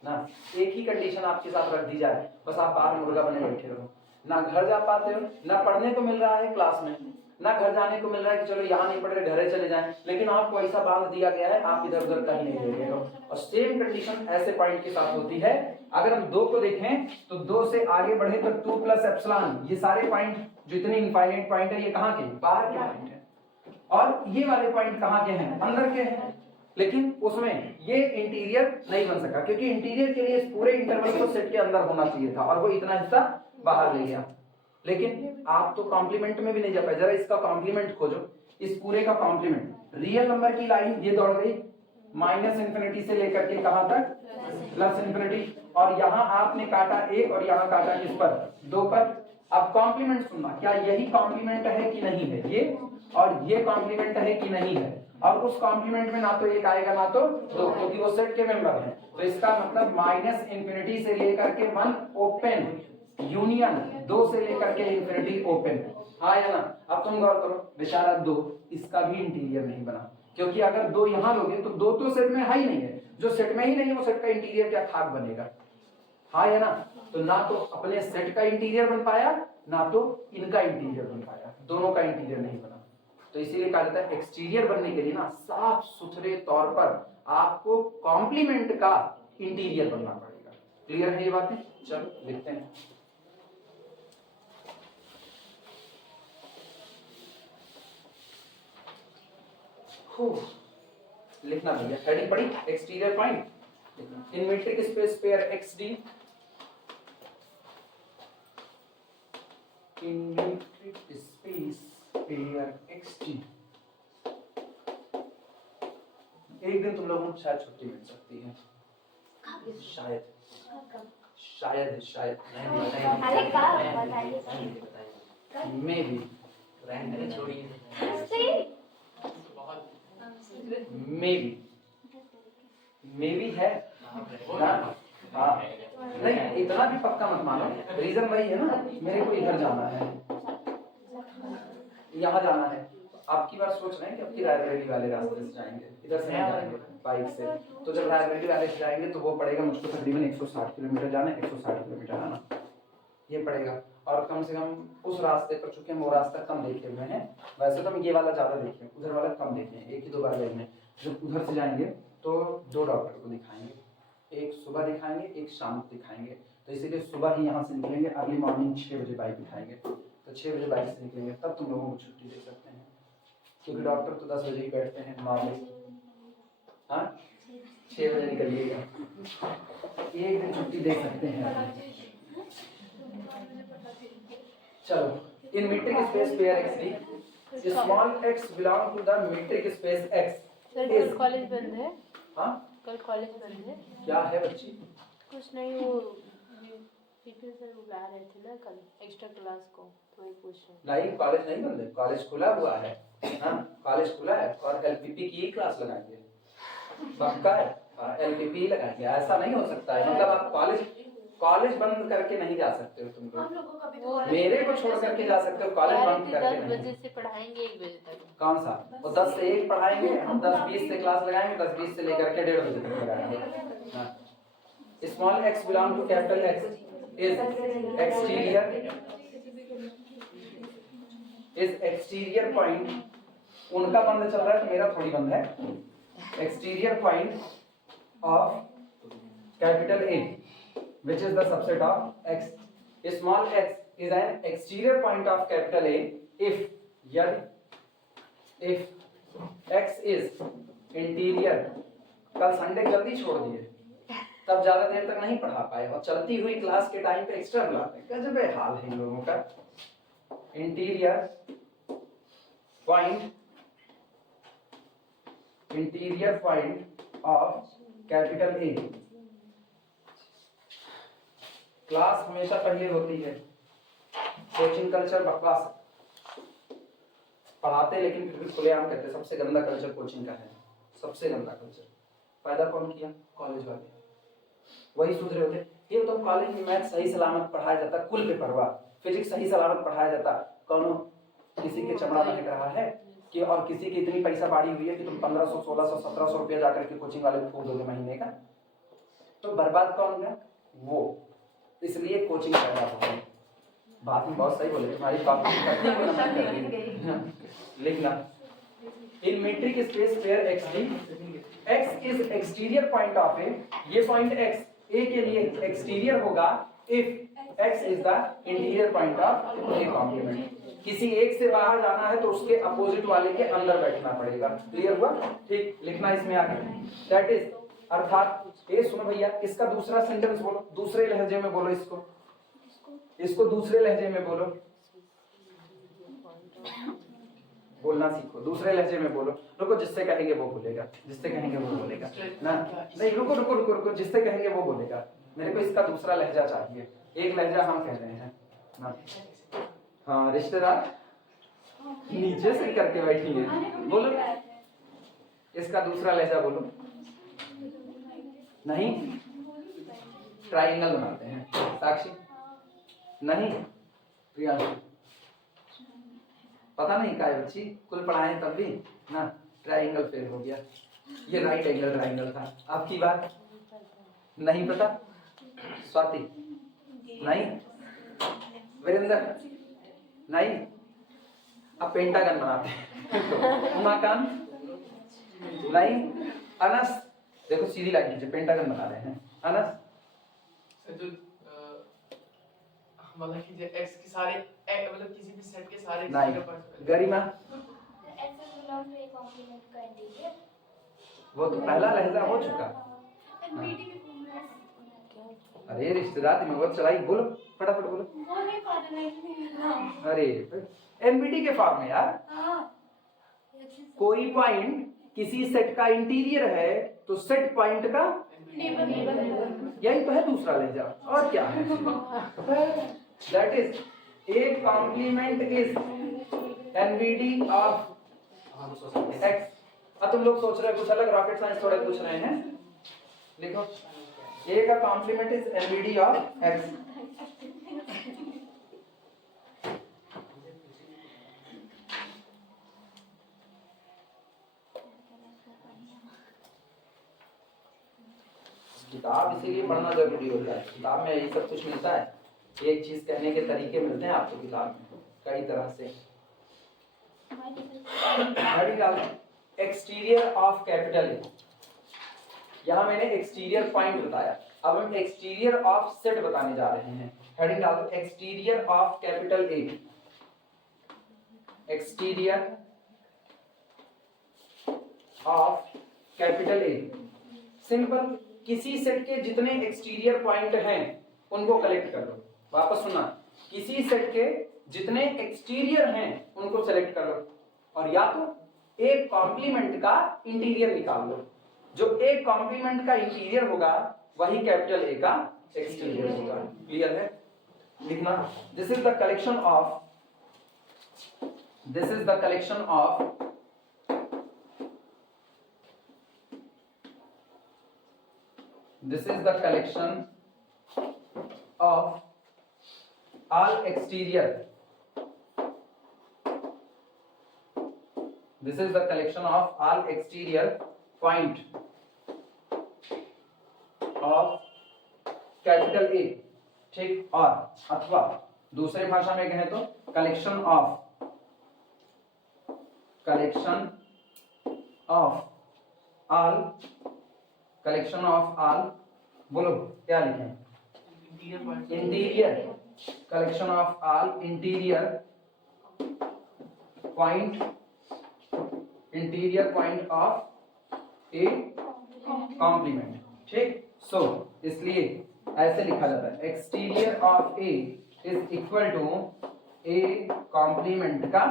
ना। एक ही कंडीशन आपके साथ रख दी जाए, बस आप बाहर मुर्गा बने बैठे रहो, ना घर जा पाते हो, ना पढ़ने को मिल रहा है क्लास में, ना घर जाने को मिल रहा है कि चलो यहाँ नहीं पढ़ रहे घरे चले जाएं, लेकिन आपको ऐसा बांध दिया गया है आप इधर उधर कहीं नहीं रह रहे हो। और सेम कंडीशन ऐसे पॉइंट के साथ होती है। अगर हम 2 को देखें तो 2 से आगे बढ़े तो 2 प्लस एप्सिलॉन, ये सारे पॉइंट जो इतने इनफाइनाइट पॉइंट है ये कहाँ के? बाहर के पॉइंट है। और ये वाले पॉइंट कहाँ के हैं? अंदर के हैं, लेकिन उसमें ये इंटीरियर नहीं बन सका, क्योंकि इंटीरियर के लिए इस पूरे इंटरवल को सेट के अंदर होना चाहिए था और वो इतना हिस्सा बाहर ले गया। लेकिन आप तो कॉम्प्लीमेंट में भी नहीं जा पाए। जरा इसका कॉम्प्लीमेंट खोजो, इस पूरे का कॉम्प्लीमेंट। रियल नंबर की लाइन ये दौड़ गई माइनस इंफिनिटी से लेकर के कहां तक, प्लस इंफिनिटी, और यहाँ आपने काटा 1 और यहाँ काटा किस पर, 2 पर। अब कॉम्प्लीमेंट सुनना, क्या यही कॉम्प्लीमेंट है कि नहीं है, ये और ये कॉम्प्लीमेंट है कि नहीं है। और उस कॉम्प्लीमेंट में ना तो 1 आएगा ना तो 2, क्योंकि वो सेट के मेंबर हैं। तो इसका मतलब माइनस इंफिनिटी से लेकर के 1 ओपन यूनियन 2 से लेकर के इंफिनिटी ओपन, हाँ या ना। अब तुम गौर करो, बेचारा 2 इसका भी इंटीरियर नहीं बना, क्योंकि अगर 2 यहाँ लोगे तो 2 तो सेट में है ही नहीं है। जो सेट में ही नहीं है वो सेट का इंटीरियर क्या खाक बनेगा, हाँ या ना। तो ना तो अपने सेट का इंटीरियर बन पाया, ना तो इनका इंटीरियर बन पाया, दोनों का इंटीरियर नहीं बना। तो इसीलिए कहा जाता है एक्सटीरियर बनने के लिए ना साफ सुथरे तौर पर आपको कॉम्प्लीमेंट का इंटीरियर बनना पड़ेगा। क्लियर है ये बातें? चलो लिखते हैं। लिखना भैया, हेडिंग पढ़ी, exterior point. In metric space pair XD, in metric space pair XD। एक दिन तुम लोगों को शायद छुट्टी मिल सकती है, शायद शायद शायद अरे का बताइए मे बी मे बी है ना। हाँ नहीं, इतना भी पक्का मत मानो। रीजन वही है ना, मेरे को इधर जाना है, यहाँ जाना है। आपकी बार सोच रहे हैं कि आपकी रायबरेली वाले रास्ते से जाएंगे, इधर से नहीं जाएंगे बाइक से। तो जब रायबरेली वाले से जाएंगे तो वो पड़ेगा मुझको तकरीबन 160 किलोमीटर जाना, 160 किलोमीटर आना, ये पड़ेगा। और कम से कम उस रास्ते पर, चूंकि हम वो रास्ता कम देखे हुए हैं, वैसे तो हम ये वाला ज्यादा देखे, उधर वाला कम देखे हैं, 1 ही 2 बार गए हैं। जब उधर से जाएंगे तो 2 डॉक्टर को दिखाएंगे, एक सुबह दिखाएंगे, एक शाम को दिखाएंगे। तो इसीलिए सुबह ही यहाँ से निकलेंगे, अर्ली मॉर्निंग 6 बजे बाइक दिखाएंगे। तो 6 बजे बाइक से निकलेंगे, तब तुम लोगों को छुट्टी दे सकते हैं, क्योंकि डॉक्टर तो 10 बजे ही बैठते हैं नॉर्मली। हाँ 6 बजे निकलिएगा, एक दिन छुट्टी दे सकते हैं। चलो, in metric space pair XD, small x belong to the metric space X। Sir कल कॉलेज बंद है? हाँ कल कॉलेज बंद है? क्या है बच्ची? कुछ नहीं, वो पीपी सर बुला रहे थे ना कल एक्स्ट्रा क्लास को, तो वही पूछ रहे हैं। नहीं कॉलेज नहीं बंद है, कॉलेज खुला हुआ है। हाँ कॉलेज खुला है और LPP की ही क्लास लगाएंगे, पक्का है। LPP लगाएंगे, ऐसा नहीं हो सकता है। मतलब आप कॉलेज बंद करके नहीं जा सकते हो तुम लोग, मेरे को छोड़ करके जा सकते हो, कॉलेज बंद करके 10 नहीं। बजे से पढ़ाएंगे 1 बजे तक। कौन सा? वो 10 से 1 पढ़ाएंगे, हम 10-20 से क्लास लगाएंगे, 10-20 से लेकर के 1:30 बजे तक लगाएंगे। Small x belong to capital X is exterior point. उनका बंद चल रहा है तो मेरा थोड़ी बंद है। Exterior point of capital A which is the subset of X. Small x is an exterior point of capital A if X is interior। कल संडे जल्दी छोड़ दिए, तब ज्यादा देर तक नहीं पढ़ा पाए और चलती हुई क्लास के टाइम पे एक्स्ट्रा बुलाते हैं। गजब हाल है इन लोगों का। Interior point of capital A। Class हमेशा पहले होती है, कोचिंग कल्चर बकवास पढ़ाते लेकिन फिर भी खुलेआम कहते हैं सबसे गंदा कल्चर कोचिंग का है, सबसे गंदा कल्चर। फायदा कौन किया? कॉलेज वाले, वही सुधरे होते। ये तो कॉलेज में मैथ सही सलामत पढ़ाया जाता, कुल पेपर हुआ, फिजिक्स सही सलामत पढ़ाया जाता, कौन किसी के चमड़ा महक रहा है कि और किसी की इतनी पैसा बाड़ी हुई है कि तुम 1500 1600 1700 रुपया जाकर के कोचिंग वाले को फूक दोगे महीने का, तो बर्बाद कौन हुआ? वो। इसलिए कोचिंग पैदा हो गई। बात में बहुत सही बोले, तुम्हारी कॉपी लिखना। In metric space pair XD, X is exterior point of A। ये पॉइंट X A के लिए एक्सटीरियर होगा if X is the interior point of A complement. किसी एक से बाहर जाना है तो उसके अपोजिट वाले के अंदर बैठना पड़ेगा। क्लियर हुआ? ठीक, लिखना इसमें आगे। दैट इज अर्थात ये सुनो भैया, इसका दूसरा सेंटेंस बोलो, दूसरे लहजे में बोलो, इसको दूसरे लहजे में बोलो। बोलना सीखो, दूसरे लहजे में बोलो। रुको, जिससे कहेंगे वो बोलेगा, जिससे कहेंगे वो बोलेगा ना। नहीं रुको रुको रुको रुको, जिससे कहेंगे वो बोलेगा। मेरे को इसका दूसरा लहजा चाहिए, एक लहजा हम कह रहे हैं ना। हाँ रिश्तेदार नीचे से करके बैठी है, बोलो इसका दूसरा लहजा बोलो। नहीं, ट्राइंगल बनाते हैं। साक्षी नहीं, प्रियांशु पता नहीं का है बच्ची, कुल पढ़ाएं तब भी ना। ट्राइंगल फेल हो गया, ये राइट एंगल ट्राइंगल था। आपकी बात नहीं पता? स्वाति नहीं, वीरेंद्र नहीं, अब पेंटागन बनाते हैं। उमाकांत नहीं, अनस देखो सीधी लाइन नीचे पेंटागन बना रहे हैं। अनस सर जो मतलब कि जो x के सारे मतलब किसी भी सेट के सारे नहीं। गरिमा वो तो पहला लहजा हो चुका। अरे रिश्तेदार में बहुत चढ़ाई, बोलो फटाफट बोलो। अरे एनबीटी के फॉर्म में यार, कोई पॉइंट किसी सेट का इंटीरियर है तो सेट पॉइंट का यही तो है दूसरा लहजा, और क्या है? That is A complement is एनवीडी ऑफ एक्स। अब तुम लोग सोच रहे हो कुछ अलग, रॉकेट साइंस थोड़े पूछ रहे हैं। लिखो ए का कॉम्प्लीमेंट इज एनवीडी ऑफ एक्स। किताब इसीलिए पढ़ना जरूरी होता है, किताब में यही सब कुछ मिलता है। एक चीज कहने के तरीके मिलते हैं आपको किताब में कई तरह से। एक्सटीरियर ऑफ कैपिटल ए, यहाँ मैंने एक्सटीरियर पॉइंट बताया, अब हम एक्सटीरियर ऑफ सेट बताने जा रहे हैं। हेडिंग डाल दो exterior of capital A. Exterior of capital A, simple, किसी सेट के जितने एक्सटीरियर पॉइंट हैं उनको कलेक्ट कर लो। वापस सुना, किसी सेट के जितने एक्सटीरियर हैं उनको सेलेक्ट कर लो, और या तो एक कॉम्प्लीमेंट का इंटीरियर निकाल लो। जो एक कॉम्प्लीमेंट का इंटीरियर होगा वही कैपिटल ए का एक्सटीरियर होगा। क्लियर है? लिखना, this is the collection of, this is the collection of this is the collection of all exterior, this is the collection of all exterior point of capital A। ठीक, और अथवा दूसरे भाषा में कहें तो collection of all, collection of all, बोलो क्या लिखें? Interior, collection of all interior point, interior point of A complement. ठीक, सो इसलिए ऐसे लिखा जाता है, exterior of A is equal to A complement का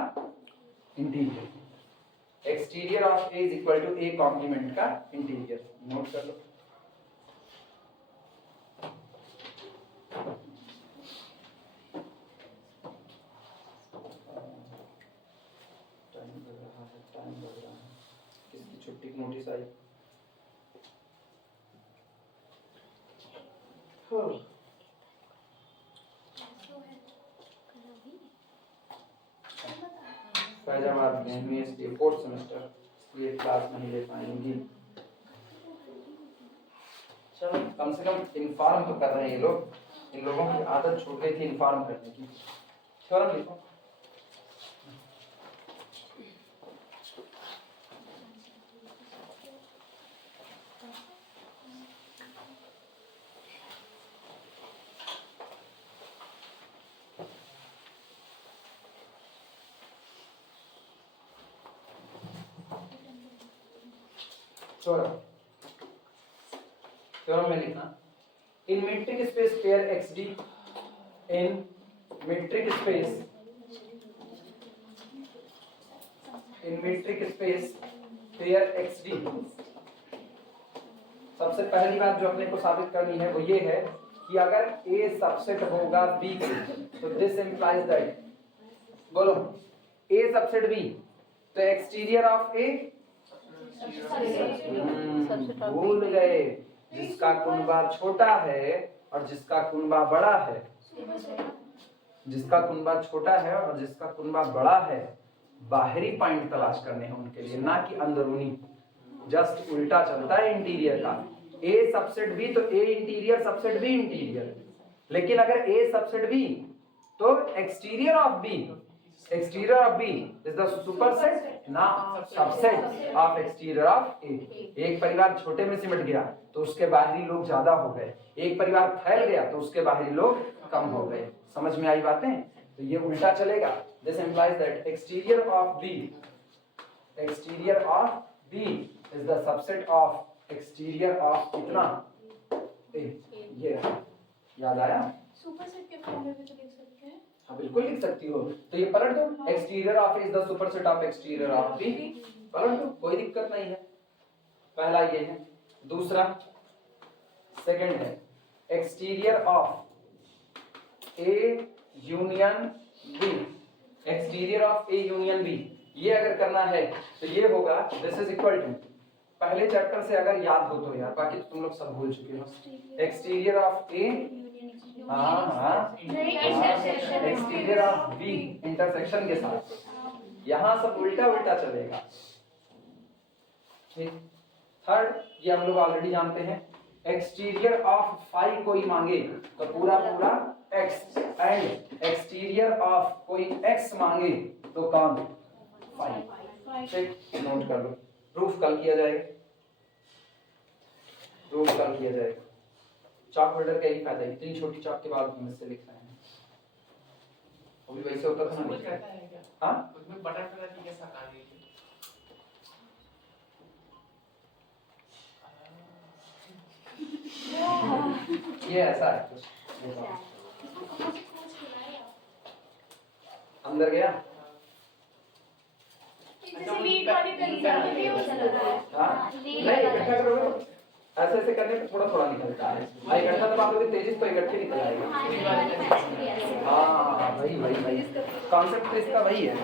interior. Exterior of A is equal to A complement का इंटीरियर। नोट कर लो। टाइम लग रहा है, किसकी छुट्टी की नोटिस आई? फैजाबाद में यूनिवर्सिटी फोर्थ सेमेस्टर, ये क्लास नहीं ले पाएंगी। चलो कम से कम इन्फॉर्म तो कर रहे हैं ये लोग, इन लोगों की आदत छूट गई थी इन्फॉर्म करने की। थ्योरम लिखो। थ्योरम में लिखना, in metric space pair XD, in metric space in metric space pair XD। सबसे पहली बात जो अपने को साबित करनी है वो ये है कि अगर A सबसेट होगा B के, तो दिस इंप्लाइज दैट, बोलो A सबसेट B, तो एक्सटीरियर ऑफ A भूल गए, जिसका कुनबा छोटा है और जिसका कुनबा बड़ा है, जिसका कुनबा छोटा है और जिसका कुनबा बड़ा है, बाहरी पॉइंट तलाश करने हैं उनके लिए, ना कि अंदरूनी। जस्ट उल्टा चलता है इंटीरियर का, A सबसेट B तो A interior subset B interior, लेकिन अगर A सबसेट B तो exterior of B, exterior of B is the superset ना subset of exterior of A। एक परिवार छोटे में सिमट गया तो उसके बाहरी लोग ज्यादा हो गए, एक परिवार फैल गया तो उसके बाहरी लोग कम हो गए। समझ में आई बातें? तो ये उल्टा चलेगा। This implies that exterior of B, exterior of B is the subset of exterior of कितना A। ये याद आया? सुपरसेट के फॉर्म में भी तो लिख सकते हैं। हाँ बिल्कुल लिख सकती हो, तो ये पलट दो, exterior of is the superset of exterior of B, पलट दो, कोई दिक्कत नहीं है। पहला ये है। दूसरा सेकंड है exterior of A union B, exterior of A union B। ये अगर करना है तो ये होगा दिस इज इक्वल टू, पहले चैप्टर से अगर याद हो तो यार, बाकी तो तुम लोग सब भूल चुके हो। एक्सटीरियर ऑफ A, हाँ एक्सटीरियर ऑफ B इंटरसेक्शन के साथ, यहाँ सब उल्टा उल्टा चलेगा। ठीक। थर्ड, ये हम लोग ऑलरेडी जानते हैं, एक्सटीरियर ऑफ फाई कोई मांगे तो पूरा पूरा x, एंड एक्सटीरियर ऑफ कोई x मांगे तो कौन? फाई। ठीक, नोट कर लो। प्रूफ कल किया जाएगा, प्रूफ कल किया जाएगा। चॉक होल्डर का ही फायदा है, इतनी छोटी चॉक के बाद हम इससे लिख रहे हैं। अभी वैसे होता था कुछ ना। कहता है क्या? हाँ उसमें बटरफ्लाई की कैसा काम है? ये ऐसा है कुछ। अंदर गया। जैसे लीड वाली तरीका है वो चल रहा है। हाँ नहीं, इकट्ठा करोगे तो ऐसे ऐसे करने पे थोड़ा थोड़ा निकलता है, और इकट्ठा तो आप लोग तेजी तो इकट्ठे निकल आएगा। हाँ वही वही वही कॉन्सेप्ट तो इसका वही है।